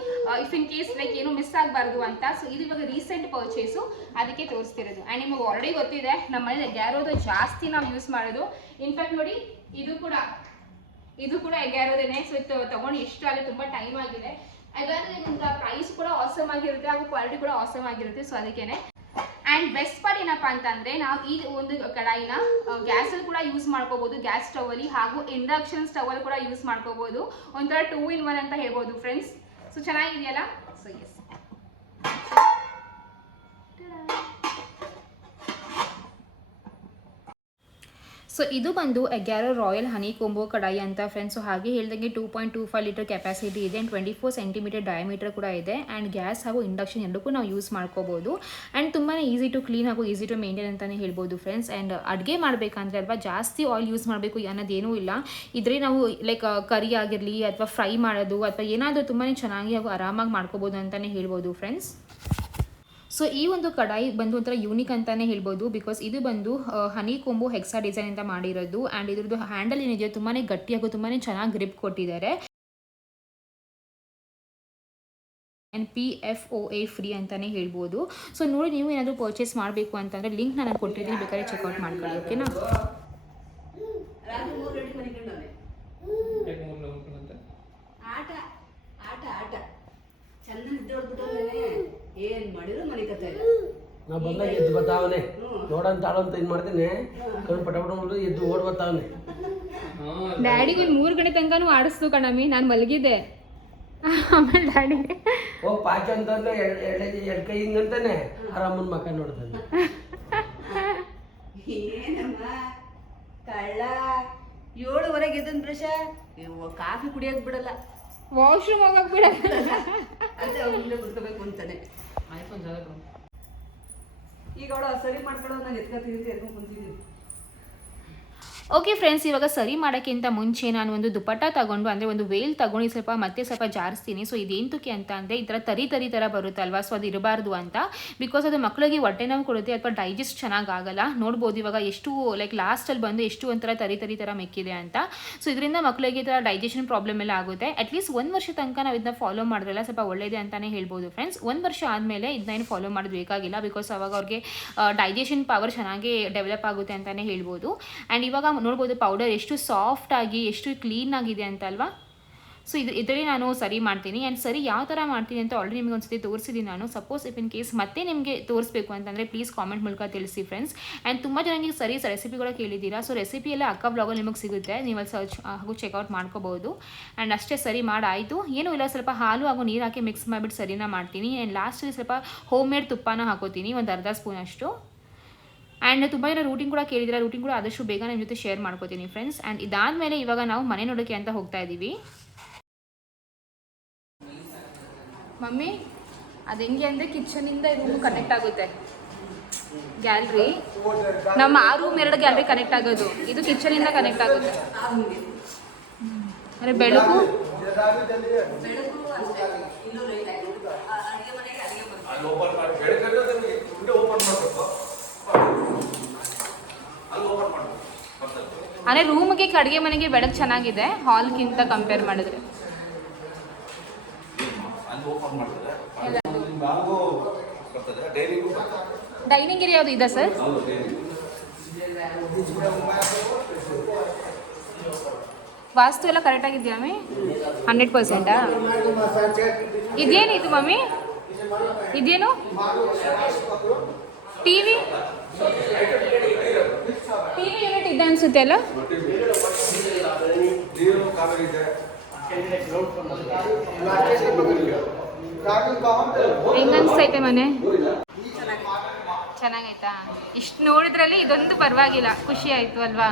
ಇಫ್ ಇನ್ ಕೇಸ್ ಲೈಕ್ ಏನು ಮಿಸ್ ಆಗಬಾರ್ದು ಅಂತ. ಸೊ ಇದು ಇವಾಗ ರೀಸೆಂಟ್ ಪರ್ಚೇಸು ಅದಕ್ಕೆ ತೋರಿಸ್ತಿರೋದು. ಆ್ಯಂಡ್ ನಿಮಗೆ ಆಲ್ರೆಡಿ ಗೊತ್ತಿದೆ ನಮ್ಮ ಗ್ಯಾರೋದು ಜಾಸ್ತಿ ನಾವು ಯೂಸ್ ಮಾಡೋದು. ಇನ್ಫ್ಯಾಕ್ಟ್ ನೋಡಿ, ಇದು ಕೂಡ ಇದು ಕೂಡ ಎಗ್ಯಾರೋದೇನೆ. ಸೊ ಇದು ತಗೊಂಡು ಎಷ್ಟು ಆಗಲಿ ತುಂಬ ಟೈಮ್ ಆಗಿದೆ. ಹಾಗಾದ್ರೆ ನಿಮ್ಗೆ ಪ್ರೈಸ್ ಕೂಡ ಆಸಮ್ ಆಗಿರುತ್ತೆ, ಹಾಗೂ ಕ್ವಾಲಿಟಿ ಕೂಡ ಆಸಮ್ ಆಗಿರುತ್ತೆ. ಸೊ ಅದಕ್ಕೇನೆ. ಆ್ಯಂಡ್ ಬೆಸ್ಟ್ ಪಾರ್ಟ್ ಏನಪ್ಪ ಅಂತಂದರೆ ನಾವು ಈ ಒಂದು ಕಡಾಯಿನ ಗ್ಯಾಸಲ್ಲಿ ಕೂಡ ಯೂಸ್ ಮಾಡ್ಕೋಬೋದು. ಗ್ಯಾಸ್ ಸ್ಟವಲ್ಲಿ ಹಾಗೂ ಇಂಡಕ್ಷನ್ ಸ್ಟವಲ್ಲಿ ಕೂಡ ಯೂಸ್ ಮಾಡ್ಕೋಬೋದು. ಒಂಥರ ಟೂ ಇನ್ ಒನ್ ಅಂತ ಹೇಳ್ಬೋದು ಫ್ರೆಂಡ್ಸ್ ಸೊ ಚೆನ್ನಾಗಿದೆಯಲ್ಲ? ಸೊ ಎಸ್ ಸೊ ಇದು ಬಂದು ಎಗ್ಯಾರೋ ರಾಯಲ್ ಹನಿ ಕೊಂಬೋ ಕಡಾಯಿ ಅಂತ ಫ್ರೆಂಡ್ಸ್ ಸೊ ಹಾಗೆ ಹೇಳ್ದಂಗೆ two point two five litre capacity ಇದೆ and twenty four centimetre diameter ಕೂಡ ಇದೆ ಆ್ಯಂಡ್ ಗ್ಯಾಸ್ ಹಾಗೂ ಇಂಡಕ್ಷನ್ ಎರಡಕ್ಕೂ ನಾವು ಯೂಸ್ ಮಾಡ್ಕೋಬೋದು. ಆ್ಯಂಡ್ ತುಂಬಾ ಈಸಿ ಟು ಕ್ಲೀನ್ ಹಾಗೂ ಈಸಿ ಟು ಮೇಂಟೈನ್ ಅಂತಲೇ ಹೇಳ್ಬೋದು ಫ್ರೆಂಡ್ಸ್ ಆ್ಯಂಡ್ ಅಡುಗೆ ಮಾಡಬೇಕಂದ್ರೆ ಅಲ್ವಾ, ಜಾಸ್ತಿ ಆಯಿಲ್ ಯೂಸ್ ಮಾಡಬೇಕು ಅನ್ನೋದೇನೂ ಇಲ್ಲ. ಇದ್ರೆ ನಾವು ಲೈಕ್ ಕರಿ ಆಗಿರಲಿ ಅಥವಾ ಫ್ರೈ ಮಾಡೋದು ಅಥವಾ ಏನಾದರೂ ತುಂಬಾ ಚೆನ್ನಾಗಿ ಹಾಗೂ ಆರಾಮಾಗಿ ಮಾಡ್ಕೋಬೋದು ಅಂತಲೇ ಹೇಳ್ಬೋದು ಫ್ರೆಂಡ್ಸ್ ಸೊ ಈ ಒಂದು ಕಡಾಯಿ ಬಂದು ಒಂಥರ ಯೂನಿಕ್ ಅಂತಾನೆ ಹೇಳ್ಬೋದು ಬಿಕಾಸ್ ಇದು ಬಂದು ಹನಿ ಕೊಂಬು ಹೆಕ್ಸಾ ಡಿಸೈನ್ ಅಂತ ಮಾಡಿರೋದು ಆ್ಯಂಡ್ ಇದ್ರದ್ದು ಹ್ಯಾಂಡಲ್ ಏನಿದೆಯೋ ತುಂಬಾ ಗಟ್ಟಿಯಾಗು ತುಂಬಾ ಚೆನ್ನಾಗಿ ಗ್ರಿಪ್ ಕೊಟ್ಟಿದ್ದಾರೆ. And P F O A free ಅಂತಲೇ ಹೇಳ್ಬೋದು. ಸೊ ನೋಡಿ ನೀವು ಏನಾದರೂ ಪರ್ಚೇಸ್ ಮಾಡಬೇಕು ಅಂತಂದರೆ ಲಿಂಕ್ ನಾನು ಕೊಟ್ಟಿದ್ದೀನಿ ಬೇಕಾದ್ರೆ ಚೆಕ್ಔಟ್ ಮಾಡ್ಕೊಳ್ಳಿ ಓಕೆನಾ ರಾತ್ರಿ ಮೂರು ಗಂಟೆ ಮನಿಕೊಂಡವನೆ ಯಾಕೆ ಮೂರು ನಂಬ್ಕೊಂಡು ಅಂತ ಆಟ ಆಟ ಆಟ ಚಂದ ನಿದ್ದೆ ಹೊಡ್ಬಿಟ್ಟವನೇ ಏನ್ ಮಾಡಿದ್ರು ಮನಿಕತ್ತ ಇಲ್ಲ ನಾ ಬಂದಾಗ ಎದ್ದು ಬರ್ತಾವನೆ. ನೋಡಂತ ಆಳಂತ ಇದು ಮಾಡ್ತೀನಿ. ಕಣ್ಣು ಪಟ ಪಟ ಮಾಡ್ದು ಎದ್ದು ಓಡ್ ಬರ್ತಾವನೆ ಡ್ಯಾಡಿಗೆ ಮೂರು ಗಂಟೆ ತನಕನೂ ಆಡಿಸ್ತು ಕಣಮಿ ನಾನು ಮಲಗಿದ್ದೆ ಆಮೇಲೆ ಡ್ಯಾಡಿ. ಓ ಪಾಚ ಅಂತಂದ್ರೆ ಎರಡು ಎರಡು ಕೈ ಹಿಂಗಂತಾನೆ ಆರಾಮನ್ ಮಕ್ಕ ನೋಡ್ತಾನೆ. ಏನಮ್ಮ? ಕಳ್ಳ? ಏಳುವರೆಗೆ ಎದ್ದನ್ ಬ್ರಷ? ಕಾಫಿ ಕುಡಿಯಕ್ ಬಿಡಲ್ಲ. ವಾಶ್ರೂಮ್ ಹೋಗಕ್ ಬಿಡ ಅದೇ ಅವ್ನ ಮುಂದೆ ಕುತ್ಕೋಬೇಕು ಅಂತಾನೆ. ಐಫೋನ್ ಚೆನ್ನಾಗಿ ಈಗ ಅವಳು ಸರಿ ಮಾಡ್ಕೊಳ್ಳೋ ನಾನು ಎತ್ಕೊತೀನಿ ಎತ್ಕೊಂಡು ಕುಂತಿದ್ದೀನಿ ಓಕೆ ಫ್ರೆಂಡ್ಸ್ ಇವಾಗ ಸರಿ ಮಾಡೋಕ್ಕಿಂತ ಮುಂಚೆ ನಾನು ಒಂದು ದುಪ್ಪಟ್ಟ ತಗೊಂಡು, ಅಂದರೆ ಒಂದು ವೇಲ್ ತಗೊಂಡು ಸ್ವಲ್ಪ ಮತ್ತೆ ಸ್ವಲ್ಪ ಜಾರಿಸ್ತೀನಿ. ಸೊ ಇದೇಂತಕ್ಕೆ ಅಂತ ಅಂದರೆ ಈ ಥರ ತರಿ ತರಿ ಥರ ಬರುತ್ತಲ್ವಾ? ಸೊ ಅದು ಇರಬಾರ್ದು ಅಂತ. ಬಿಕಾಸ್ ಅದು ಮಕ್ಕಳಿಗೆ ಹೊಟ್ಟೆ ನೋವು ಕೊಡುತ್ತೆ ಅಥವಾ ಡೈಜೆಸ್ಟ್ ಚೆನ್ನಾಗಿ ಆಗಲ್ಲ. ನೋಡ್ಬೋದು ಇವಾಗ ಎಷ್ಟು ಲೈಕ್ ಲಾಸ್ಟಲ್ಲಿ ಬಂದು ಎಷ್ಟು ಒಂಥರ ತರಿ ತರಿ ಥರ ಮೆಕ್ಕಿದೆ ಅಂತ. ಸೊ ಇದರಿಂದ ಮಕ್ಕಳಿಗೆ ಈ ಥರ ಡೈಜೆಷನ್ ಪ್ರಾಬ್ಲಮ್ ಎಲ್ಲ ಆಗುತ್ತೆ. ಅಟ್ಲೀಸ್ಟ್ ಒಂದು ವರ್ಷ ತನಕ ನಾವು ಇದನ್ನ ಫಾಲೋ ಮಾಡಿದ್ರಲ್ಲ, ಸ್ವಲ್ಪ ಒಳ್ಳೇದೇ ಅಂತಲೇ ಹೇಳ್ಬೋದು ಫ್ರೆಂಡ್ಸ್ ಒಂದು ವರ್ಷ ಆದಮೇಲೆ ಇದನ್ನ ಏನು ಫಾಲೋ ಮಾಡೋದು ಬೇಕಾಗಿಲ್ಲ. ಬಿಕಾಸ್ ಅವಾಗ ಅವ್ರಿಗೆ ಡೈಜೆಷನ್ ಪವರ್ ಚೆನ್ನಾಗಿ ಡೆವಲಪ್ ಆಗುತ್ತೆ ಅಂತಲೇ ಹೇಳ್ಬೋದು. ಆ್ಯಂಡ್ ಇವಾಗ ನೋಡ್ಬೋದು ಪೌಡರ್ ಎಷ್ಟು ಸಾಫ್ಟ್ ಆಗಿ, ಎಷ್ಟು ಕ್ಲೀನ್ ಆಗಿದೆ ಅಂತ ಅಲ್ವಾ? ಸೊ ಇದು ಇದರಲ್ಲಿ ನಾನು ಸರಿ ಮಾಡ್ತೀನಿ. ಆ್ಯಂಡ್ ಸರಿ, ಯಾವ ಥರ ಮಾಡ್ತೀನಿ ಅಂತ ಆಲ್ರೆಡಿ ನಿಮಗೆ ಒಂದ್ಸತಿ ತೋರಿಸಿದ್ದೀನಿ ನಾನು. ಸಪೋಸ್ ಇಫ್ ಇನ್ ಕೇಸ್ ಮತ್ತೆ ನಿಮಗೆ ತೋರಿಸ್ಬೇಕು ಅಂತಂದರೆ ಪ್ಲೀಸ್ ಕಾಮೆಂಟ್ ಮೂಲಕ ತಿಳಿಸಿ ಫ್ರೆಂಡ್ಸ್ ಆ್ಯಂಡ್ ತುಂಬ ಜನ ನೀವು ಸರಿ ರೆಸಿಪಿಗಳ ಕೇಳಿದ್ದೀರಾ. ಸೊ ರೆಸಿಪಿ ಎಲ್ಲ ಅಕ್ಕ ಬ್ಲಾಗಲ್ಲಿ ನಿಮಗೆ ಸಿಗುತ್ತೆ. ನೀವು ಅಲ್ಲಿ ಸರ್ಚ್ ಹಾಗೂ ಚೆಕ್ಔಟ್ ಮಾಡ್ಕೋಬೋದು. ಆ್ಯಂಡ್ ಅಷ್ಟೇ ಸರಿ ಮಾಡಾಯಿತು. ಏನೂ ಇಲ್ಲ, ಸ್ವಲ್ಪ ಹಾಲು ಹಾಗೂ ನೀರು ಹಾಕಿ ಮಿಕ್ಸ್ ಮಾಡಿಬಿಟ್ಟು ಸರಿನ ಮಾಡ್ತೀನಿ. ಆ್ಯಂಡ್ ಲಾಸ್ಟಲ್ಲಿ ಸ್ವಲ್ಪ ಹೋಮ್ ಮೇಡ್ ತುಪ್ಪನ ಹಾಕೋತೀನಿ. ಒಂದು ಅರ್ಧ ಸ್ಪೂನ್ ಅಷ್ಟು. ಆ್ಯಂಡ್ ತುಂಬ ಜನ ರೂಟಿಂಗ್ ಕೂಡ ಕೇಳಿದ್ರೆ ರೂಟಿಂಗ್ ಕೂಡ ಆದಷ್ಟು ಬೇಗ ನಿಮ್ಮ ಜೊತೆ ಶೇರ್ ಮಾಡ್ಕೋತೀನಿ ಫ್ರೆಂಡ್ಸ್ ಆ್ಯಂಡ್ ಇದಾದಮೇಲೆ ಇವಾಗ ನಾವು ಮನೆ ನೋಡೋಕ್ಕೆ ಅಂತ ಹೋಗ್ತಾ ಇದ್ದೀವಿ ಮಮ್ಮಿ ಅದು ಹೆಂಗೆ ಅಂದರೆ ಕಿಚನಿಂದ ಇದು ಕನೆಕ್ಟ್ ಆಗುತ್ತೆ. ಗ್ಯಾಲ್ರಿ ನಮ್ಮ ಆ ರೂಮ್ ಎರಡು ಗ್ಯಾಲ್ರಿ ಕನೆಕ್ಟ್ ಆಗೋದು. ಇದು ಕಿಚನಿಂದ ಕನೆಕ್ಟ್ ಆಗುತ್ತೆ. ಅಂದರೆ ಬೆಳಕು. ಬೆಳಕು ಅಷ್ಟೇ ಇನ್ನೂ ಲೇಟ್ ಆಗಿದೆ ಅಡುಗೆ ಮನೆಗೆ ಅಡುಗೆ ಬರ್ಬೇಕು ಅಲ್ಲಿ ಓಪನ್ ಮಾಡಿ ಬೆಳಗ್ಗೆ ಮುಂದೆ ಓಪನ್ ಮಾಡಬೇಕು ಅಲ್ಲಿ ಓಪನ್ ಮಾಡಬೇಕು ಬರ್ತದೆ ಅಂದರೆ ರೂಮ್ಗೆ ಕಡಿಗೆ ಮನೆಗೆ ಬೆಳಕು ಚೆನ್ನಾಗಿದೆ ಹಾಲ್ಗಿಂತ ಕಂಪೇರ್ ಮಾಡಿದ್ರೆ. ಡೈನಿಂಗ್ ಏರಿಯಾ ಯಾವುದು ಇದೆ ಸರ್ ವಾಸ್ತು ಎಲ್ಲ ಕರೆಕ್ಟ್ ಆಗಿದ್ಯಾ ಮಮ್ಮಿ? ಹಂಡ್ರೆಡ್ ಪರ್ಸೆಂಟಾ ಇದೇನು ಇದು ಮಮ್ಮಿ? ಇದೇನು? ಟಿ ವಿ ಯೂನಿಟ್ ಇದೆ ಅನ್ಸುತ್ತೆ ಅಲ್ಲ? ಹೆಂಗ ಮನೆ? ಚೆನ್ನಾಗೈತಾ? ಇಷ್ಟು ನೋಡಿದ್ರಲ್ಲಿ ಇದೊಂದು ಪರವಾಗಿಲ್ಲ. ಖುಷಿ ಆಯ್ತು ಅಲ್ವಾ?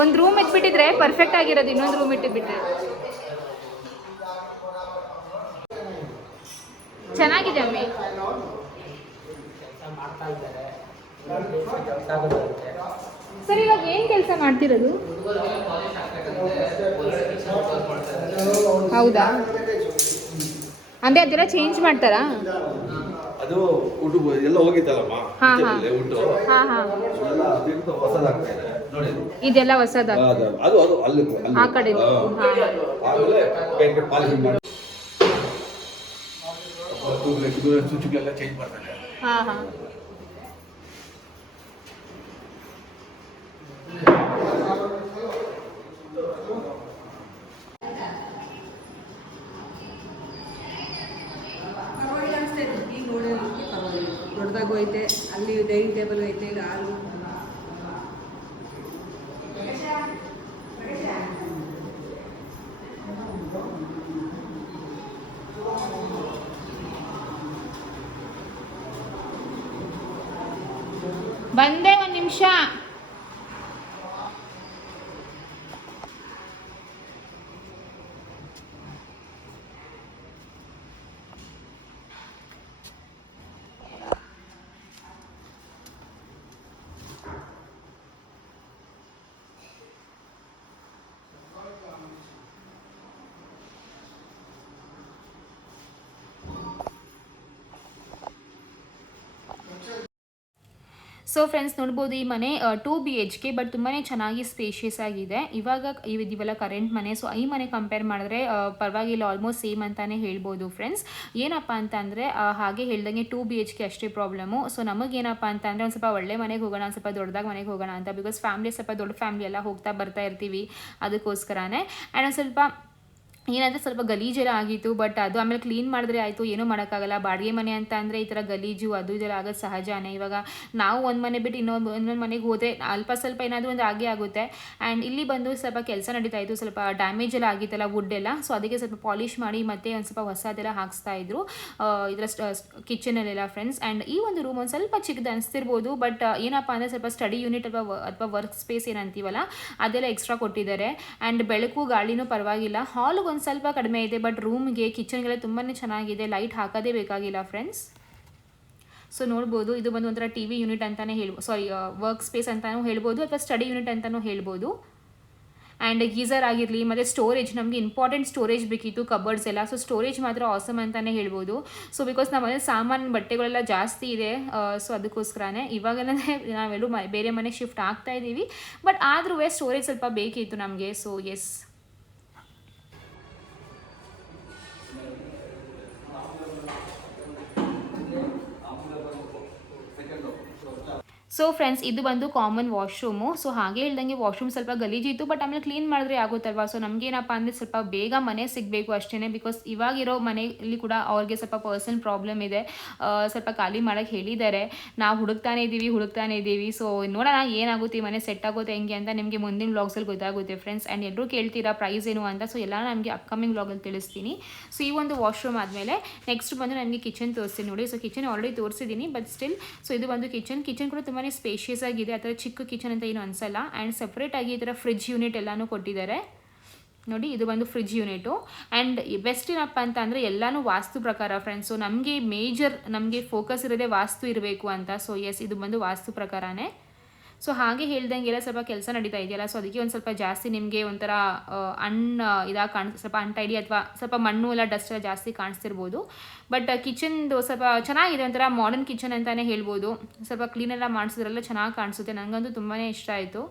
ಒಂದು ರೂಮ್ ಇಟ್ಬಿಟ್ಟಿದ್ರೆ ಪರ್ಫೆಕ್ಟ್ ಆಗಿರೋದು, ಇನ್ನೊಂದು ರೂಮ್ ಇಟ್ಟಿಬಿಟ್ರೆ ಚೆನ್ನಾಗಿದೆ ಅಮ್ಮಿ. ಕೆಲಸ ಆಗುತ್ತೆ ಸರ್ ಇವಾಗ ಏನು ಕೆಲಸ ಮಾಡ್ತಿರೋದು? ಹೌದಾ? ಅಂದ್ರೆ ಅದೆಲ್ಲ ಚೇಂಜ್ ಮಾಡ್ತಾರಾ? ಅದು ಊಟ ಎಲ್ಲ ಹೋಗಿತ್ತಲ್ಲಮ್ಮ. ಊಟ. ಹೊಸದಾಗ್ತಾ ಇದೆ. ಇದೆಲ್ಲ ಹೊಸದ? ಅದು ಅದು ಅದು ಅಲ್ಲಿ ಅಲ್ಲಿ. ಆ ಕಡೆ ಚೇಂಜ್ ಮಾಡ್ತಾರೆ ಹಾ ಹಾ ಪರವಾಗಿಲ್ಲ ಅನಿಸ್ತಾ ಇತ್ತು ಈಗ ನೋಡೋದಕ್ಕೆ ಪರವಾಗಿಲ್ಲ ದೊಡ್ಡದಾಗೂ ಐತೆ ಅಲ್ಲಿ ಡೈನಿಂಗ್ ಟೇಬಲ್ ಐತೆ ಈಗ ಹಾಲು ಬಂದೆ ಒಂದು ನಿಮಿಷ. ಸೊ ಫ್ರೆಂಡ್ಸ್ ನೋಡ್ಬೋದು ಈ ಮನೆ two B H K but ತುಂಬಾ ಚೆನ್ನಾಗಿ ಸ್ಪೇಷಿಯಸ್ ಆಗಿದೆ. ಇವಾಗ ಇವೆಲ್ಲ ಕರೆಂಟ್ ಮನೆ ಸೊ ಈ ಮನೆ ಕಂಪೇರ್ ಮಾಡಿದ್ರೆ ಪರವಾಗಿಲ್ಲ ಆಲ್ಮೋಸ್ಟ್ ಸೇಮ್ ಅಂತಾನೆ ಹೇಳ್ಬೋದು ಫ್ರೆಂಡ್ಸ್ ಏನಪ್ಪ ಅಂತ ಅಂದರೆ ಹಾಗೆ ಹೇಳ್ದಂಗೆ ಟೂ ಬಿ ಎಚ್ ಕೆ ಅಷ್ಟೇ ಪ್ರಾಬ್ಲಮು ಸೊ ನಮಗೇನಪ್ಪ ಅಂತ ಅಂದರೆ, ಒಂದು ಸ್ವಲ್ಪ ಒಳ್ಳೆ ಮನೆಗೆ ಹೋಗೋಣ, ಒಂದು ಸ್ವಲ್ಪ ದೊಡ್ಡದಾಗ ಮನೆಗೆ ಹೋಗೋಣ ಅಂತ ಬಿಕಾಸ್ ಫ್ಯಾಮಿಲಿ ಸ್ವಲ್ಪ ದೊಡ್ಡ ಫ್ಯಾಮಿಲಿ ಎಲ್ಲ ಹೋಗ್ತಾ ಬರ್ತಾ ಇರ್ತೀವಿ ಅದಕ್ಕೋಸ್ಕರನೇ. ಆ್ಯಂಡ್ ಒಂದು ಸ್ವಲ್ಪ ಏನಂದರೆ ಸ್ವಲ್ಪ ಗಲೀಜೆಲ್ಲ ಆಗಿತ್ತು ಬಟ್ ಅದು ಆಮೇಲೆ ಕ್ಲೀನ್ ಮಾಡಿದ್ರೆ ಆಯಿತು, ಏನೂ ಮಾಡೋಕ್ಕಾಗಲ್ಲ. ಬಾಡಿಗೆ ಮನೆ ಅಂತ ಅಂದರೆ ಈ ಥರ ಗಲೀಜು, ಅದು ಇದೆಲ್ಲ ಆಗೋದು ಸಹಜನೇ. ಇವಾಗ ನಾವು ಒಂದು ಮನೆ ಬಿಟ್ಟು ಇನ್ನೊಂದು ಇನ್ನೊಂದು ಮನೆಗೆ ಹೋದರೆ ಅಲ್ಪ ಸ್ವಲ್ಪ ಏನಾದರೂ ಒಂದು ಆಗೇ ಆಗುತ್ತೆ. ಆ್ಯಂಡ್ ಇಲ್ಲಿ ಬಂದು ಸ್ವಲ್ಪ ಕೆಲಸ ನಡೀತಾ ಇತ್ತು, ಸ್ವಲ್ಪ ಡ್ಯಾಮೇಜ್ ಎಲ್ಲ ಆಗಿತ್ತಲ್ಲ ವುಡ್ ಎಲ್ಲ. ಸೊ ಅದಕ್ಕೆ ಸ್ವಲ್ಪ ಪಾಲಿಶ್ ಮಾಡಿ ಮತ್ತೆ ಒಂದು ಸ್ವಲ್ಪ ಹೊಸದೆಲ್ಲ ಹಾಕ್ಸ್ತಾ ಇದ್ರು. ಇದರ ಕಿಚನಲ್ಲೆಲ್ಲ ಫ್ರೆಂಡ್ಸ್ ಆ್ಯಂಡ್ ಈ ಒಂದು ರೂಮ್ ಒಂದು ಸ್ವಲ್ಪ ಚಿಕ್ಕದು ಅನಿಸ್ತಿರ್ಬೋದು ಬಟ್ ಏನಪ್ಪ ಅಂದರೆ ಸ್ವಲ್ಪ ಸ್ಟಡಿ ಯೂನಿಟ್ ಅಥವಾ ಅಥವಾ ವರ್ಕ್ ಸ್ಪೇಸ್ ಏನಂತೀವಲ್ಲ, ಅದೆಲ್ಲ ಎಕ್ಸ್ಟ್ರಾ ಕೊಟ್ಟಿದ್ದಾರೆ. ಆ್ಯಂಡ್ ಬೆಳಕು, ಗಾಳಿನೂ ಪರವಾಗಿಲ್ಲ. ಹಾಲ್ಗೆ ಒಂದು ಸ್ವಲ್ಪ ಕಡಿಮೆ ಇದೆ ಬಟ್ ರೂಮ್ಗೆ ಕಿಚನ್ಗೆಲ್ಲ ತುಂಬಾ ಚೆನ್ನಾಗಿದೆ. ಲೈಟ್ ಹಾಕೋದೇ ಬೇಕಾಗಿಲ್ಲ ಫ್ರೆಂಡ್ಸ್ ಸೊ ನೋಡ್ಬೋದು. ಇದು ಬಂದು ಒಂಥರ ಟಿ ವಿ ಯೂನಿಟ್ ಅಂತಲೇ ಹೇಳ್ಬೋದು ಸಾರಿ ವರ್ಕ್ ಸ್ಪೇಸ್ ಅಂತಲೂ ಹೇಳ್ಬೋದು, ಅಥವಾ ಸ್ಟಡಿ ಯೂನಿಟ್ ಅಂತಲೂ ಹೇಳ್ಬೋದು. ಆ್ಯಂಡ್ ಗೀಸರ್ ಆಗಿರಲಿ, ಮತ್ತು ಸ್ಟೋರೇಜ್ ನಮಗೆ ಇಂಪಾರ್ಟೆಂಟ್ ಸ್ಟೋರೇಜ್ ಬೇಕಿತ್ತು ಕಬರ್ಡ್ಸ್ ಎಲ್ಲ. ಸೊ ಸ್ಟೋರೇಜ್ ಮಾತ್ರ ಆಸಮ್ ಅಂತಲೇ ಹೇಳ್ಬೋದು. ಸೊ ಬಿಕಾಸ್ ನಮ್ಮಲ್ಲಿ ಸಾಮಾನು, ಬಟ್ಟೆಗಳೆಲ್ಲ ಜಾಸ್ತಿ ಇದೆ ಸೊ ಅದಕ್ಕೋಸ್ಕರನೇ. ಇವಾಗಲೇ ನಾವೆಲ್ಲೂ ಬೇರೆ ಮನೆ ಶಿಫ್ಟ್ ಆಗ್ತಾ ಇದ್ದೀವಿ. ಬಟ್ ಆದ್ರೂ ಸ್ಟೋರೇಜ್ ಸ್ವಲ್ಪ ಬೇಕಿತ್ತು ನಮಗೆ. ಸೊ ಎಸ್ ಸೊ ಫ್ರೆಂಡ್ಸ್ ಇದು ಬಂದು ಕಾಮನ್ ವಾಶ್ರೂಮು ಸೊ ಹಾಗೆ ಇಲ್ದಂಗೆ ವಾಶ್ರೂಮ್ ಸ್ವಲ್ಪ ಗಲೀಜಿತ್ತು ಬಟ್ ಆಮೇಲೆ ಕ್ಲೀನ್ ಮಾಡಿದ್ರೆ ಆಗುತ್ತಲ್ವಾ? ಸೊ ನಮಗೇನಪ್ಪ ಅಂದರೆ ಸ್ವಲ್ಪ ಬೇಗ ಮನೆ ಸಿಗಬೇಕು ಅಷ್ಟೇ ಬಿಕಾಸ್ ಇವಾಗಿರೋ ಮನೆಯಲ್ಲಿ ಕೂಡ ಅವ್ರಿಗೆ ಸ್ವಲ್ಪ ಪರ್ಸನಲ್ ಪ್ರಾಬ್ಲಮ್ ಇದೆ. ಸ್ವಲ್ಪ ಖಾಲಿ ಮಾಡೋಕ್ಕೆ ಹೇಳಿದ್ದಾರೆ. ನಾವು ಹುಡುಕ್ತಾನೆ ಇದ್ದೀವಿ ಹುಡುಕ್ತಾನೆ ಇದ್ದೀವಿ ಸೊ ನೋಡೋಣ ಏನಾಗುತ್ತೆ, ಈ ಮನೆ ಸೆಟ್ ಆಗುತ್ತೆ ಹೆಂಗೆ ಅಂತ ನಿಮಗೆ ಮುಂದಿನ ವ್ಲಾಗ್ಸಲ್ಲಿ ಗೊತ್ತಾಗುತ್ತೆ ಫ್ರೆಂಡ್ಸ್ ಆ್ಯಂಡ್ ಎಲ್ಲರೂ ಕೇಳ್ತೀರಾ ಪ್ರೈಸ್ ಏನು ಅಂತ? ಸೊ ಎಲ್ಲ ನಮಗೆ ಅಪ್ಕಮಿಂಗ್ ವ್ಲಾಗಲ್ಲಿ ತಿಳಿಸ್ತೀನಿ. ಸೊ ಈ ಒಂದು ವಾಶ್ರೂಮ್ ಆದಮೇಲೆ ನೆಕ್ಸ್ಟ್ ಬಂದು ನನಗೆ ಕಿಚನ್ ತೋರಿಸ್ತೀನಿ ನೋಡಿ. ಸೊ ಕಿಚನ್ ಆಲ್ರೆಡಿ ತೋರಿಸಿದ್ದೀನಿ ಬಟ್ ಸ್ಟಿಲ್ ಸೊ ಇದು ಬಂದು ಕಿಚನ್ ಕಿಚನ್ ಕೂಡ ತುಂಬಾ ಸ್ಪೇಷಿಯಸ್ ಆಗಿದೆ, ಆ ಥರ ಚಿಕ್ಕ ಕಿಚನ್ ಅಂತ ಏನು ಅನಿಸಲ್ಲ. ಆ್ಯಂಡ್ ಸಪ್ರೇಟಾಗಿ ಈ ಥರ ಫ್ರಿಜ್ ಯೂನಿಟ್ ಎಲ್ಲಾನು ಕೊಟ್ಟಿದ್ದಾರೆ. ನೋಡಿ, ಇದು ಬಂದು ಫ್ರಿಜ್ ಯೂನಿಟು ಆ್ಯಂಡ್ ಬೆಸ್ಟ್ ಏನಪ್ಪ ಅಂತ ಅಂದರೆ ಎಲ್ಲಾನು ವಾಸ್ತು ಪ್ರಕಾರ ಫ್ರೆಂಡ್ಸ್ ನಮಗೆ ಮೇಜರ್ ನಮಗೆ ಫೋಕಸ್ ಇರೋದೇ ವಾಸ್ತು ಇರಬೇಕು ಅಂತ. ಸೊ ಎಸ್ ಇದು ಬಂದು ವಾಸ್ತು ಪ್ರಕಾರನೇ. ಸೊ ಹಾಗೆ ಹೇಳ್ದಂಗೆಲ್ಲ ಸ್ವಲ್ಪ ಕೆಲಸ ನಡೀತಾ ಇದೆಯಲ್ಲ. ಸೊ ಅದಕ್ಕೆ ಒಂದು ಸ್ವಲ್ಪ ಜಾಸ್ತಿ ನಿಮಗೆ ಒಂಥರ ಅನ್ ಇದಾಗ ಕಾಣ್, ಸ್ವಲ್ಪ ಅನ್ಟೈಡಿ ಅಥವಾ ಸ್ವಲ್ಪ ಮಣ್ಣು ಎಲ್ಲ ಡಸ್ಟ್ ಎಲ್ಲ ಜಾಸ್ತಿ ಕಾಣಿಸ್ತಿರ್ಬೋದು. ಬಟ್ ಕಿಚನ್ದು ಸ್ವಲ್ಪ ಚೆನ್ನಾಗಿದೆ ಒಂಥರ ಮಾಡರ್ನ್ ಕಿಚನ್ ಅಂತಲೇ ಹೇಳ್ಬೋದು. ಸ್ವಲ್ಪ ಕ್ಲೀನೆಲ್ಲ ಮಾಡಿಸಿದ್ರೆಲ್ಲ ಚೆನ್ನಾಗಿ ಕಾಣಿಸುತ್ತೆ. ನನಗಂತೂ ತುಂಬಾ ಇಷ್ಟ ಆಯಿತು.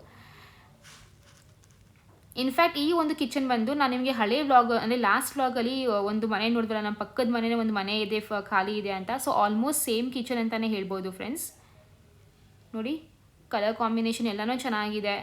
ಇನ್ಫ್ಯಾಕ್ಟ್ ಈ ಒಂದು ಕಿಚನ್ ಬಂದು ನಾನು ನಿಮಗೆ ಹಳೆ ವ್ಲಾಗ್ ಅಂದರೆ ಲಾಸ್ಟ್ ವ್ಲಾಗಲ್ಲಿ ಒಂದು ಮನೆ ನೋಡಿದ್ರಲ್ಲ ನಮ್ಮ ಪಕ್ಕದ ಮನೆಯೇ ಒಂದು ಮನೆ ಇದೆ ಖಾಲಿ ಇದೆ ಅಂತ. ಸೊ ಆಲ್ಮೋಸ್ಟ್ ಸೇಮ್ ಕಿಚನ್ ಅಂತಲೇ ಹೇಳ್ಬೋದು ಫ್ರೆಂಡ್ಸ್ ನೋಡಿ. ಕಲರ್ ಕಾಂಬಿನೇಷನ್ ಎಲ್ಲನೂ ಚೆನ್ನಾಗಿದೆ.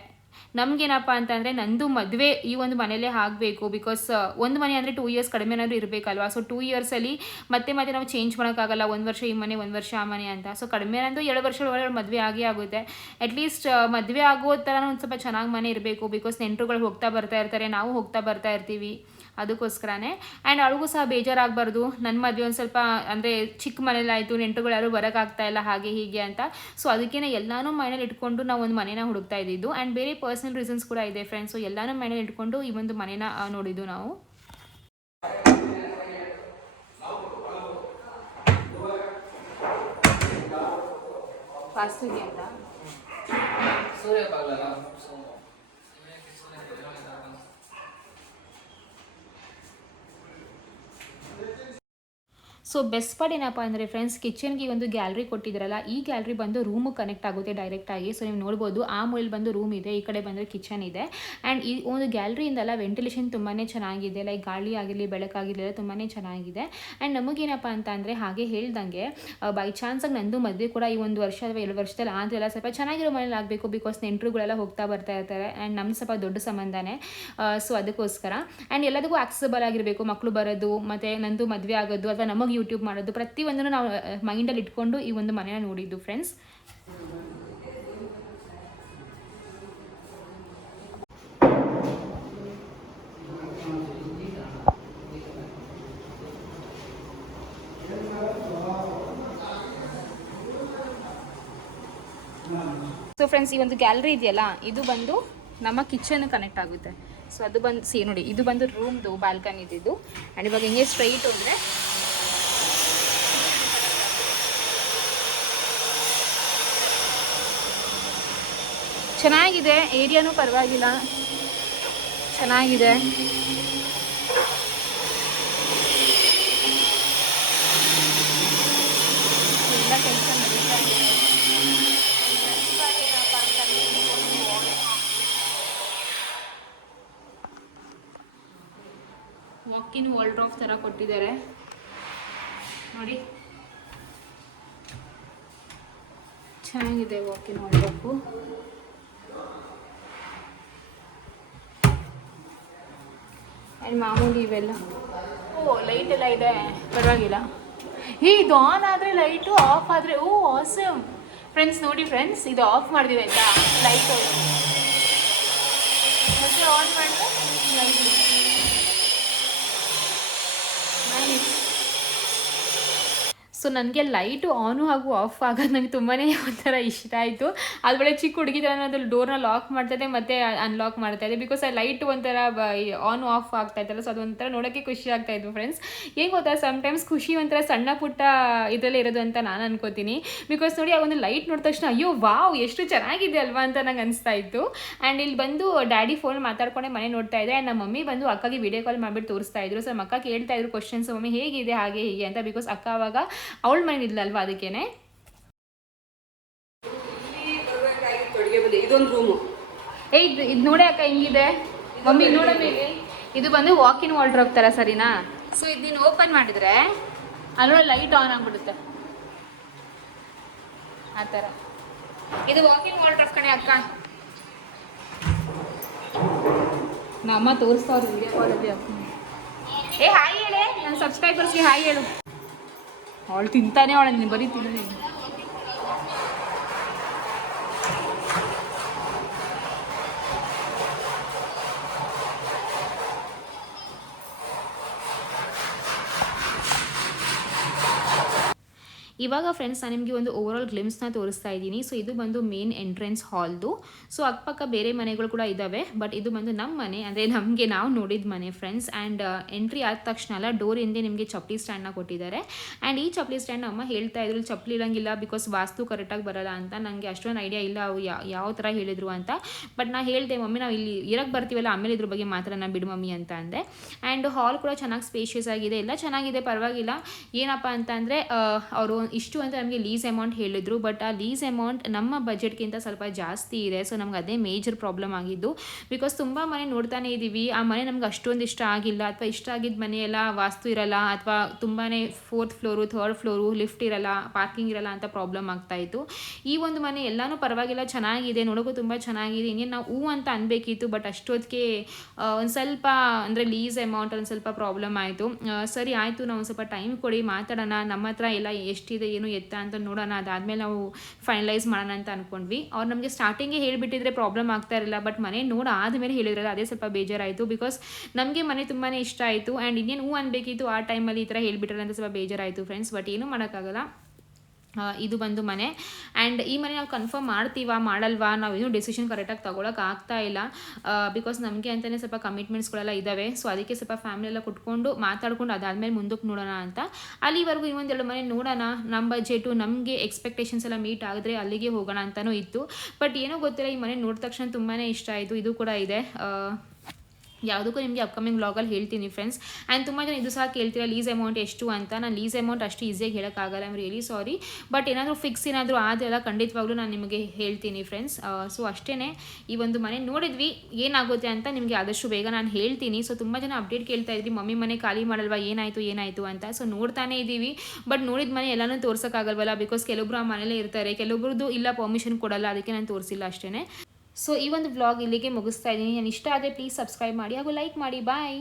ನಮಗೇನಪ್ಪ ಅಂತಂದರೆ ನಂದು ಮದುವೆ ಈ ಒಂದು ಮನೇಲೇ ಆಗಬೇಕು ಬಿಕಾಸ್ ಒಂದು ಮನೆ ಅಂದರೆ ಟೂ ಇಯರ್ಸ್ ಕಡಿಮೆ ಏನಾದರೂ ಇರಬೇಕಲ್ವಾ? ಸೊ ಟೂ ಇಯರ್ಸಲ್ಲಿ ಮತ್ತೆ ಮತ್ತೆ ನಾವು ಚೇಂಜ್ ಮಾಡೋಕ್ಕಾಗಲ್ಲ. ಒಂದು ವರ್ಷ ಈ ಮನೆ, ಒಂದು ವರ್ಷ ಆ ಮನೆ ಅಂತ. ಸೊ ಕಡಿಮೆ ಅಂದರೆ ಎರಡು ವರ್ಷ ಒಳಗೆ ಮದುವೆ ಆಗೇ ಆಗುತ್ತೆ. ಅಟ್ಲೀಸ್ಟ್ ಮದುವೆ ಆಗೋ ಥರ ಒಂದು ಸ್ವಲ್ಪ ಚೆನ್ನಾಗಿ ಮನೆ ಇರಬೇಕು ಬಿಕಾಸ್ ನೆಂಟರುಗಳು ಹೋಗ್ತಾ ಬರ್ತಾ ಇರ್ತಾರೆ. ನಾವು ಹೋಗ್ತಾ ಬರ್ತಾ ಇರ್ತೀವಿ ಅದಕ್ಕೋಸ್ಕರನೇ. ಆ್ಯಂಡ್ ಅವಳಿಗೂ ಸಹ ಬೇಜಾರಾಗಬಾರ್ದು. ನನ್ನ ಮದುವೆ ಒಂದು ಸ್ವಲ್ಪ, ಅಂದರೆ ಚಿಕ್ಕ ಮನೇಲಾಯಿತು ನೆಂಟರುಗಳು ಯಾರು ಬರೋಕ್ಕಾಗ್ತಾ ಇಲ್ಲ, ಹಾಗೆ ಹೀಗೆ ಅಂತ. ಸೊ ಅದಕ್ಕೇನೆ ಎಲ್ಲನೂ ಮನೇಲಿ ಇಟ್ಕೊಂಡು ನಾವು ಒಂದು ಮನೇನ ಹುಡುಕ್ತಾ ಇದ್ದಿದ್ದು. ಆ್ಯಂಡ್ ಬೇರೆ ಪರ್ಸನಲ್ ರೀಸನ್ಸ್ ಕೂಡ ಇದೆ ಫ್ರೆಂಡ್ಸ್ ಸೊ ಎಲ್ಲನೂ ಮನೇಲಿ ಇಟ್ಕೊಂಡು ಈ ಒಂದು ಮನೇನ ನೋಡಿದ್ದು ನಾವು. ಅಂತ. ಸೊ ಬೆಸ್ಟ್ ಪಾರ್ಟ್ ಏನಪ್ಪ ಅಂದರೆ ಫ್ರೆಂಡ್ಸ್ ಕಿಚನ್ಗೆ ಒಂದು ಗ್ಯಾಲರಿ ಕೊಟ್ಟಿದ್ರಲ್ಲ, ಈ ಗ್ಯಾಲರಿ ಬಂದು ರೂಮು ಕನೆಕ್ಟ್ ಆಗುತ್ತೆ ಡೈರೆಕ್ಟಾಗಿ ಸೊ ನೀವು ನೋಡ್ಬೋದು, ಆ ಮೂಲೆಯಲ್ಲಿ ಬಂದು ರೂಮ್ ಇದೆ, ಈ ಕಡೆ ಬಂದರೆ ಕಿಚನ್ ಇದೆ. ಆ್ಯಂಡ್ ಈ ಒಂದು ಗ್ಯಾಲರಿಯಿಂದಲ್ಲ ವೆಂಟಿಲೇಷನ್ ತುಂಬಾ ಚೆನ್ನಾಗಿದೆ ಲೈಕ್ ಗಾಳಿ ಆಗಿರಲಿ ಬೆಳಕಾಗಿರಲಿ ತುಂಬಾ ಚೆನ್ನಾಗಿದೆ. ಆ್ಯಂಡ್ ನಮಗೇನಪ್ಪ ಅಂತ ಅಂದರೆ ಹಾಗೆ ಹೇಳ್ದಂಗೆ ಬೈ ಚಾನ್ಸಾಗಿ ನಂದು ಮದುವೆ ಕೂಡ ಈ ಒಂದು ವರ್ಷ ಅಥವಾ ಎರಡು ವರ್ಷದಲ್ಲಿ ಆದ್ರೆಲ್ಲ ಸ್ವಲ್ಪ ಚೆನ್ನಾಗಿರೋ ಮನೇಲಿ ಆಗಬೇಕು ಬಿಕಾಸ್ ನೆಂಟರುಗಳೆಲ್ಲ ಹೋಗ್ತಾ ಬರ್ತಾ ಇರ್ತಾರೆ. ಆ್ಯಂಡ್ ನಮ್ಮ ಸ್ವಲ್ಪ ದೊಡ್ಡ ಸಂಬಂಧನೇ. ಸೊ ಅದಕ್ಕೋಸ್ಕರ. ಆ್ಯಂಡ್ ಎಲ್ಲದಕ್ಕೂ ಆಕ್ಸೆಸಬಲ್ ಆಗಿರಬೇಕು ಮಕ್ಕಳು ಬರೋದು, ಮತ್ತು ನಂದು ಮದುವೆ ಆಗೋದು, ಅಥವಾ ನಮಗೆ ಯೂಟ್ಯೂಬ್ ಮಾಡೋದು. ಪ್ರತಿಯೊಂದನ್ನು ನಾವು ಮೈಂಡಲ್ಲಿ ಇಟ್ಕೊಂಡು ಈ ಒಂದು ಮನೆಯ ನೋಡಿದ್ದು ಫ್ರೆಂಡ್ಸ್ ಸೊ ಫ್ರೆಂಡ್ಸ್ ಈ ಒಂದು ಗ್ಯಾಲರಿ ಇದೆಯಲ್ಲ, ಇದು ಬಂದು ನಮ್ಮ ಕಿಚನ್ ಕನೆಕ್ಟ್ ಆಗುತ್ತೆ. ಸೊ ಅದು ಬಂದು ಸಿ ನೋಡಿ, ಇದು ಬಂದು ರೂಮ್ದು ಬಾಲ್ಕನಿದು ಆ್ಯಂಡ್ ಇವಾಗ ಹಿಂಗೆ ಸ್ಟ್ರೈಟ್ ಹೋದರೆ ಚೆನ್ನಾಗಿದೆ ಏರಿಯಾನೂ ಪರವಾಗಿಲ್ಲ. ಚೆನ್ನಾಗಿದೆ. ಎಲ್ಲ ಕೆಲಸ ನಡೀತಾ ಇದೆ. ವಾಕಿನ್ ವಾಲ್ಡ್ರಾಫ್ ಥರ ಕೊಟ್ಟಿದ್ದಾರೆ. ನೋಡಿ. ಚೆನ್ನಾಗಿದೆ ವಾಕಿನ್ ವಾಲ್ಡ್ರಾಫು ಆ್ಯಂಡ್ ಮಾಮೂಲಿ ಇವೆಲ್ಲ. ಓ ಲೈಟ್ ಎಲ್ಲ ಇದೆ. ಪರವಾಗಿಲ್ಲ. ಈ ಇದು ಆನ್ ಆದರೆ ಲೈಟು ಆಫ್ ಆದರೆ, ಓ ಆಸಮ್ ಫ್ರೆಂಡ್ಸ್ ನೋಡಿ ಫ್ರೆಂಡ್ಸ್ ಇದು ಆಫ್ ಮಾಡಿದೀವಿ ಆಯಿತಾ? ಲೈಟು ಮತ್ತೆ ಆನ್ ಮಾಡಿದ್ರೆ ಲೈಟ್ ಸೊ ನನಗೆ ಲೈಟು ಆನು ಹಾಗೂ ಆಫ್ ಆಗೋದು ನನಗೆ ತುಂಬಾ ಒಂಥರ ಇಷ್ಟ ಆಯಿತು. ಅದು ಒಳ್ಳೆ ಚಿಕ್ಕ ಹುಡುಗಿ ಥರ ಅದ್ರಲ್ಲಿ ಡೋರ್ನ ಲಾಕ್ ಮಾಡ್ತಾಯಿದ್ದೆ ಮತ್ತು ಅನ್ಲಾಕ್ ಮಾಡ್ತಾಯಿದ್ದೆ ಬಿಕಾಸ್ ಆ ಲೈಟ್ ಒಂಥರ ಆನ್ ಆಫ್ ಆಗ್ತಾ ಇತ್ತಲ್ಲ ಸೊ ಅದು ಒಂಥರ ನೋಡೋಕ್ಕೆ ಖುಷಿ ಆಗ್ತಾ ಇತ್ತು ಫ್ರೆಂಡ್ಸ್ ಏನು ಗೊತ್ತಾ ಸಮ್ಟೈಮ್ಸ್ ಖುಷಿ ಒಂಥರ ಸಣ್ಣ ಪುಟ್ಟ ಇದರಲ್ಲಿ ಇರೋದು ಅಂತ ನಾನು ಅನ್ಕೋತೀನಿ. ಬಿಕಾಸ್ ನೋಡಿ, ಆ ಒಂದು ಲೈಟ್ ನೋಡಿದ ತಕ್ಷಣ, ಅಯ್ಯೋ, ವಾವ್, ಎಷ್ಟು ಚೆನ್ನಾಗಿದೆ ಅಲ್ವಾ? ಅಂತ ನಂಗೆ ಅನಿಸ್ತಾ ಇತ್ತು. ಆ್ಯಂಡ್ ಇಲ್ಲಿ ಬಂದು ಡ್ಯಾಡಿ ಫೋನ್ ಮಾತಾಡ್ಕೊಂಡೆ ಮನೆ ನೋಡ್ತಾ ಇದ್ದೆ. ಆ್ಯಂಡ್ ನಮ್ಮ ಮಮ್ಮಿ ಬಂದು ಅಕ್ಕಗೆ ವಿಡಿಯೋ ಕಾಲ್ ಮಾಡಿಬಿಟ್ಟು ತೋರಿಸ್ತಾ ಇದ್ರು. ಸೊ ನಮ್ಮ ಅಕ್ಕ ಕೇಳ್ತಾ ಇದ್ರು ಕ್ವಶನ್ಸ್ ಮಮ್ಮಿ, ಹೇಗಿದೆ? ಹಾಗೆ, ಹೀಗೆ? ಅಂತ. ಬಿಕಾಸ್ ಅಕ್ಕ ಅವಾಗ ಅವಳ ಅದಕ್ಕೇನೆ ಇಲ್ಲಿ ಅಡುಗೆ ಮನೆ ಇದೊಂದು ಏ ಅಕ್ಕ ಹಿಂಗಿದೆ. ಮಮ್ಮಿ ನೋಡಿ ಮೇಲೆ. ಇದು ಬಂದು ವಾಕಿನ್ ವಾಲ್ಡ್ರೋಬ್ ಥರ ಸರಿನಾ? ಸೊ ಇದು ನೀನು ಓಪನ್ ಮಾಡಿದ್ರೆ ಅಲ್ಲೊಳಗೆ ಲೈಟ್ ಆನ್ ಆಗ್ಬಿಡುತ್ತೆ. ಆ ಥರ ಇದು ವಾಕಿನ್ ವಾಲ್ಡ್ರೋಬ್ ಕಣೆ ಅಕ್ಕ. ನಮ್ಮ ತೋರಿಸ್ತಾವ್ರು ವಿಡಿಯೋ ಕಾಲಲ್ಲಿ ಅಕ್ಕ. ಏ, ಹಾಯ್ ಹೇಳೆ. ನನ್ನ ಸಬ್ಸ್ಕ್ರೈಬರ್ಸ್ಗೆ ಹಾಯ್ ಹೇಳು. ಅವಳು ತಿಂತಾನೆ ಅವಳ ನೀನು ಬರೀ ತಿನ್ನೋದು ಇವಾಗ ಫ್ರೆಂಡ್ಸ್ ನಾನು ನಿಮಗೆ ಒಂದು ಓವರಾಲ್ ಗ್ಲಿಮ್ಸ್ನ ತೋರಿಸ್ತಾ ಇದ್ದೀನಿ. ಸೊ ಇದು ಬಂದು ಮೇನ್ ಎಂಟ್ರೆನ್ಸ್ ಹಾಲ್ದು ಸೊ ಅಕ್ಕಪಕ್ಕ ಬೇರೆ ಮನೆಗಳು ಕೂಡ ಇದ್ದಾವೆ ಬಟ್ ಇದು ಬಂದು ನಮ್ಮ ಮನೆ, ಅಂದರೆ ನಮಗೆ ನಾವು ನೋಡಿದ ಮನೆ ಫ್ರೆಂಡ್ಸ್ ಆ್ಯಂಡ್ ಎಂಟ್ರಿ ಆದ ತಕ್ಷಣ ಅಲ್ಲ ಡೋರ್ ಹಿಂದೆ ನಿಮಗೆ ಚಪ್ಪಲಿ ಸ್ಟ್ಯಾಂಡ್ನ ಕೊಟ್ಟಿದ್ದಾರೆ. ಆ್ಯಂಡ್ ಈ ಚಪ್ಪಲಿ ಸ್ಟ್ಯಾಂಡ್ ಅಮ್ಮ ಹೇಳ್ತಾ ಇದ್ರು, ಚಪ್ಪಲಿ ಇರಂಗಿಲ್ಲ ಬಿಕಾಸ್ ವಾಸ್ತು ಕರೆಕ್ಟಾಗಿ ಬರಲ್ಲ ಅಂತ. ನನಗೆ ಅಷ್ಟೊಂದು ಐಡಿಯಾ ಇಲ್ಲ, ಅವು ಯಾವ ಥರ ಹೇಳಿದರು ಅಂತ. ಬಟ್ ನಾ ಹೇಳಿದೆ, ಮಮ್ಮಿ, ನಾವು ಇಲ್ಲಿ ಇರಕ್ಕೆ ಬರ್ತೀವಲ್ಲ, ಆಮೇಲೆ ಇದ್ರ ಬಗ್ಗೆ ಮಾತ್ರ ನಾನು ಬಿಡು ಮಮ್ಮಿ ಅಂತ ಅಂದೆ. ಆ್ಯಂಡ್ ಹಾಲ್ ಕೂಡ ಚೆನ್ನಾಗಿ ಸ್ಪೇಷಿಯಸ್ ಆಗಿದೆ. ಎಲ್ಲ ಚೆನ್ನಾಗಿದೆ, ಪರವಾಗಿಲ್ಲ. ಏನಪ್ಪ ಅಂತ ಅಂದರೆ ಅವರು ಇಷ್ಟು ಅಂತ ನಮಗೆ ಲೀಸ್ ಅಮೌಂಟ್ ಹೇಳಿದ್ರು ಬಟ್ ಆ ಲೀಸ್ ಅಮೌಂಟ್ ನಮ್ಮ ಬಜೆಟ್ಗಿಂತ ಸ್ವಲ್ಪ ಜಾಸ್ತಿ ಇದೆ. ಸೊ ನಮ್ಗೆ ಅದೇ ಮೇಜರ್ ಪ್ರಾಬ್ಲಮ್ ಆಗಿದ್ದು. ಬಿಕಾಸ್ ತುಂಬ ಮನೆ ನೋಡ್ತಾನೆ ಇದ್ದೀವಿ ಆ ಮನೆ ನಮ್ಗೆ ಅಷ್ಟೊಂದು ಇಷ್ಟ ಆಗಿಲ್ಲ. ಅಥವಾ ಇಷ್ಟ ಆಗಿದ್ದ ಮನೆ ಎಲ್ಲ ವಾಸ್ತು ಇರಲ್ಲ. ಅಥವಾ ತುಂಬಾ fourth floor third floor lift ಇರಲ್ಲ ಪಾರ್ಕಿಂಗ್ ಇರಲ್ಲ ಅಂತ ಪ್ರಾಬ್ಲಮ್ ಆಗ್ತಾ ಇತ್ತು. ಈ ಒಂದು ಮನೆ ಎಲ್ಲಾನು ಪರವಾಗಿಲ್ಲ. ಚೆನ್ನಾಗಿದೆ. ನೋಡೋಕ್ಕೂ ತುಂಬ ಚೆನ್ನಾಗಿದೆ. ಇನ್ನೇನು ನಾವು ಹೂ ಅಂತ ಅನ್ಬೇಕಿತ್ತು ಬಟ್ ಅಷ್ಟೊತ್ತಿಗೆ ಒಂದು ಸ್ವಲ್ಪ ಅಂದರೆ ಲೀಸ್ ಅಮೌಂಟ್ ಒಂದು ಸ್ವಲ್ಪ ಪ್ರಾಬ್ಲಮ್ ಆಯಿತು. ಸರಿ, ಆಯಿತು. ನಾವು ಸ್ವಲ್ಪ ಟೈಮ್ ಕೊಡಿ. ಮಾತಾಡೋಣ. ನಮ್ಮ ಹತ್ರ ಎಲ್ಲ ಎಷ್ಟಿದೆ ಏನು ಎತ್ತ ಅಂತ ನೋಡೋಣ. ಅದಾದಮೇಲೆ ನಾವು ಫೈನಲೈಸ್ ಮಾಡೋಣ ಅಂತ ಅಂದ್ಕೊಂಡ್ವಿ ಅವ್ರು ನಮಗೆ ಸ್ಟಾರ್ಟಿಂಗೇ ಹೇಳಿಬಿಟ್ಟಿದ್ರೆ ಪ್ರಾಬ್ಲಮ್ ಆಗ್ತಾ ಇರಲಿಲ್ಲ ಬಟ್ ಮನೆ ನೋಡಿ ಆದಮೇಲೆ ಹೇಳಿದ್ರಲ್ಲ, ಅದೇ ಸ್ವಲ್ಪ ಬೇಜಾರಾಯಿತು ಬಿಕಾಸ್ ನಮಗೆ ಮನೆ ತುಂಬಾ ಇಷ್ಟ ಆಯಿತು. ಆ್ಯಂಡ್ ಇನ್ನೇನು ಹೂ ಅನ್ಬೇಕಿತ್ತು ಆ ಟೈಮಲ್ಲಿ ಈ ಥರ ಹೇಳಿಬಿಟ್ರಲ್ಲ ಅಂತ ಸ್ವಲ್ಪ ಬೇಜಾರಾಯಿತು ಫ್ರೆಂಡ್ಸ್ ಬಟ್ ಏನೂ ಮಾಡೋಕ್ಕಾಗಲ್ಲ. ಇದು ಬಂದು ಮನೆ. ಆ್ಯಂಡ್ ಈ ಮನೆ ನಾವು ಕನ್ಫರ್ಮ್ ಮಾಡ್ತೀವಾ, ಮಾಡಲ್ವಾ? ನಾವು ಏನೂ ಡಿಸಿಷನ್ ಕರೆಕ್ಟಾಗಿ ತೊಗೊಳಕ್ಕೆ ಆಗ್ತಾ ಇಲ್ಲ. ಬಿಕಾಸ್ ನಮಗೆ ಅಂತಲೇ ಸ್ವಲ್ಪ ಕಮಿಟ್ಮೆಂಟ್ಸ್ಗಳೆಲ್ಲ ಇದ್ದಾವೆ ಸೊ ಅದಕ್ಕೆ ಸ್ವಲ್ಪ ಫ್ಯಾಮಿಲಿ ಎಲ್ಲ ಕುಟ್ಕೊಂಡು ಮಾತಾಡ್ಕೊಂಡು ಅದಾದಮೇಲೆ ಮುಂದಕ್ಕೆ ನೋಡೋಣ ಅಂತ. ಅಲ್ಲಿವರೆಗೂ ಇನ್ನೊಂದೆರಡು ಮನೆ ನೋಡೋಣ. ನಮ್ಮ ಬಜೆಟು ನಮಗೆ ಎಕ್ಸ್ಪೆಕ್ಟೇಷನ್ಸ್ ಎಲ್ಲ ಮೀಟ್ ಆಗಿದ್ರೆ ಅಲ್ಲಿಗೆ ಹೋಗೋಣ ಅಂತಲೂ ಇತ್ತು. ಬಟ್ ಏನೋ ಗೊತ್ತಿಲ್ಲ, ಈ ಮನೆ ನೋಡಿದ ತಕ್ಷಣ ತುಂಬಾ ಇಷ್ಟ ಆಯಿತು. ಇದು ಕೂಡ ಇದೆ. ಯಾವುದಕ್ಕೂ ನಿಮಗೆ ಅಪ್ಕಮಿಂಗ್ ವ್ಲಾಗಲ್ಲಿ ಹೇಳ್ತೀನಿ ಫ್ರೆಂಡ್ಸ್ ಆ್ಯಂಡ್ ತುಂಬ ಜನ ಇದು ಸಹ ಕೇಳ್ತೀರಾ ಲೀಸ್ ಅಮೌಂಟ್ ಎಷ್ಟು ಅಂತ? ನಾನು ಲೀಸ್ ಅಮೌಂಟ್ ಅಷ್ಟು ಈಸಿಯಾಗಿ ಹೇಳೋಕ್ಕಾಗಲ್ಲ ಐಮ್ ರಿಯಲಿ ಸಾರಿ ಬಟ್ ಏನಾದರೂ ಫಿಕ್ಸ್ ಏನಾದರೂ ಆದೆಲ್ಲ ಖಂಡಿತವಾಗ್ಲೂ ನಾನು ನಿಮಗೆ ಹೇಳ್ತೀನಿ ಫ್ರೆಂಡ್ಸ್ ಸೊ ಅಷ್ಟೇ ಈ ಒಂದು ಮನೆ ನೋಡಿದ್ವಿ, ಏನಾಗುತ್ತೆ ಅಂತ ನಿಮಗೆ ಆದಷ್ಟು ಬೇಗ ನಾನು ಹೇಳ್ತೀನಿ. ಸೊ ತುಂಬ ಜನ ಅಪ್ಡೇಟ್ ಕೇಳ್ತಾ ಇದ್ರಿ, ಮಮ್ಮಿ ಮನೆ ಖಾಲಿ ಮಾಡಲ್ವಾ? ಏನಾಯಿತು ಏನಾಯಿತು? ಅಂತ. ಸೊ ನೋಡ್ತಾನೆ ಇದ್ದೀವಿ. ಬಟ್ ನೋಡಿದ ಮನೆ ಎಲ್ಲನೂ ತೋರ್ಸೋಕ್ಕಾಗಲ್ವಲ್ಲ ಬಿಕಾಸ್ ಕೆಲವೊಬ್ರು ಆ ಮನೇಲೇ ಇರ್ತಾರೆ. ಕೆಲವೊಬ್ರದ್ದು ಇಲ್ಲ ಪರ್ಮಿಷನ್ ಕೊಡಲ್ಲ, ಅದಕ್ಕೆ ನಾನು ತೋರಿಸಿಲ್ಲ ಅಷ್ಟೇ ಸೊ ಈ ಒಂದು ವ್ಲಾಗ್ ಇಲ್ಲಿಗೆ ಮುಗಿಸ್ತಾ ಇದ್ದೀನಿ. ನಾನು ಇಷ್ಟ ಆದರೆ ಪ್ಲೀಸ್ ಸಬ್ಸ್ಕ್ರೈಬ್ ಮಾಡಿ ಹಾಗೂ ಲೈಕ್ ಮಾಡಿ. ಬಾಯ್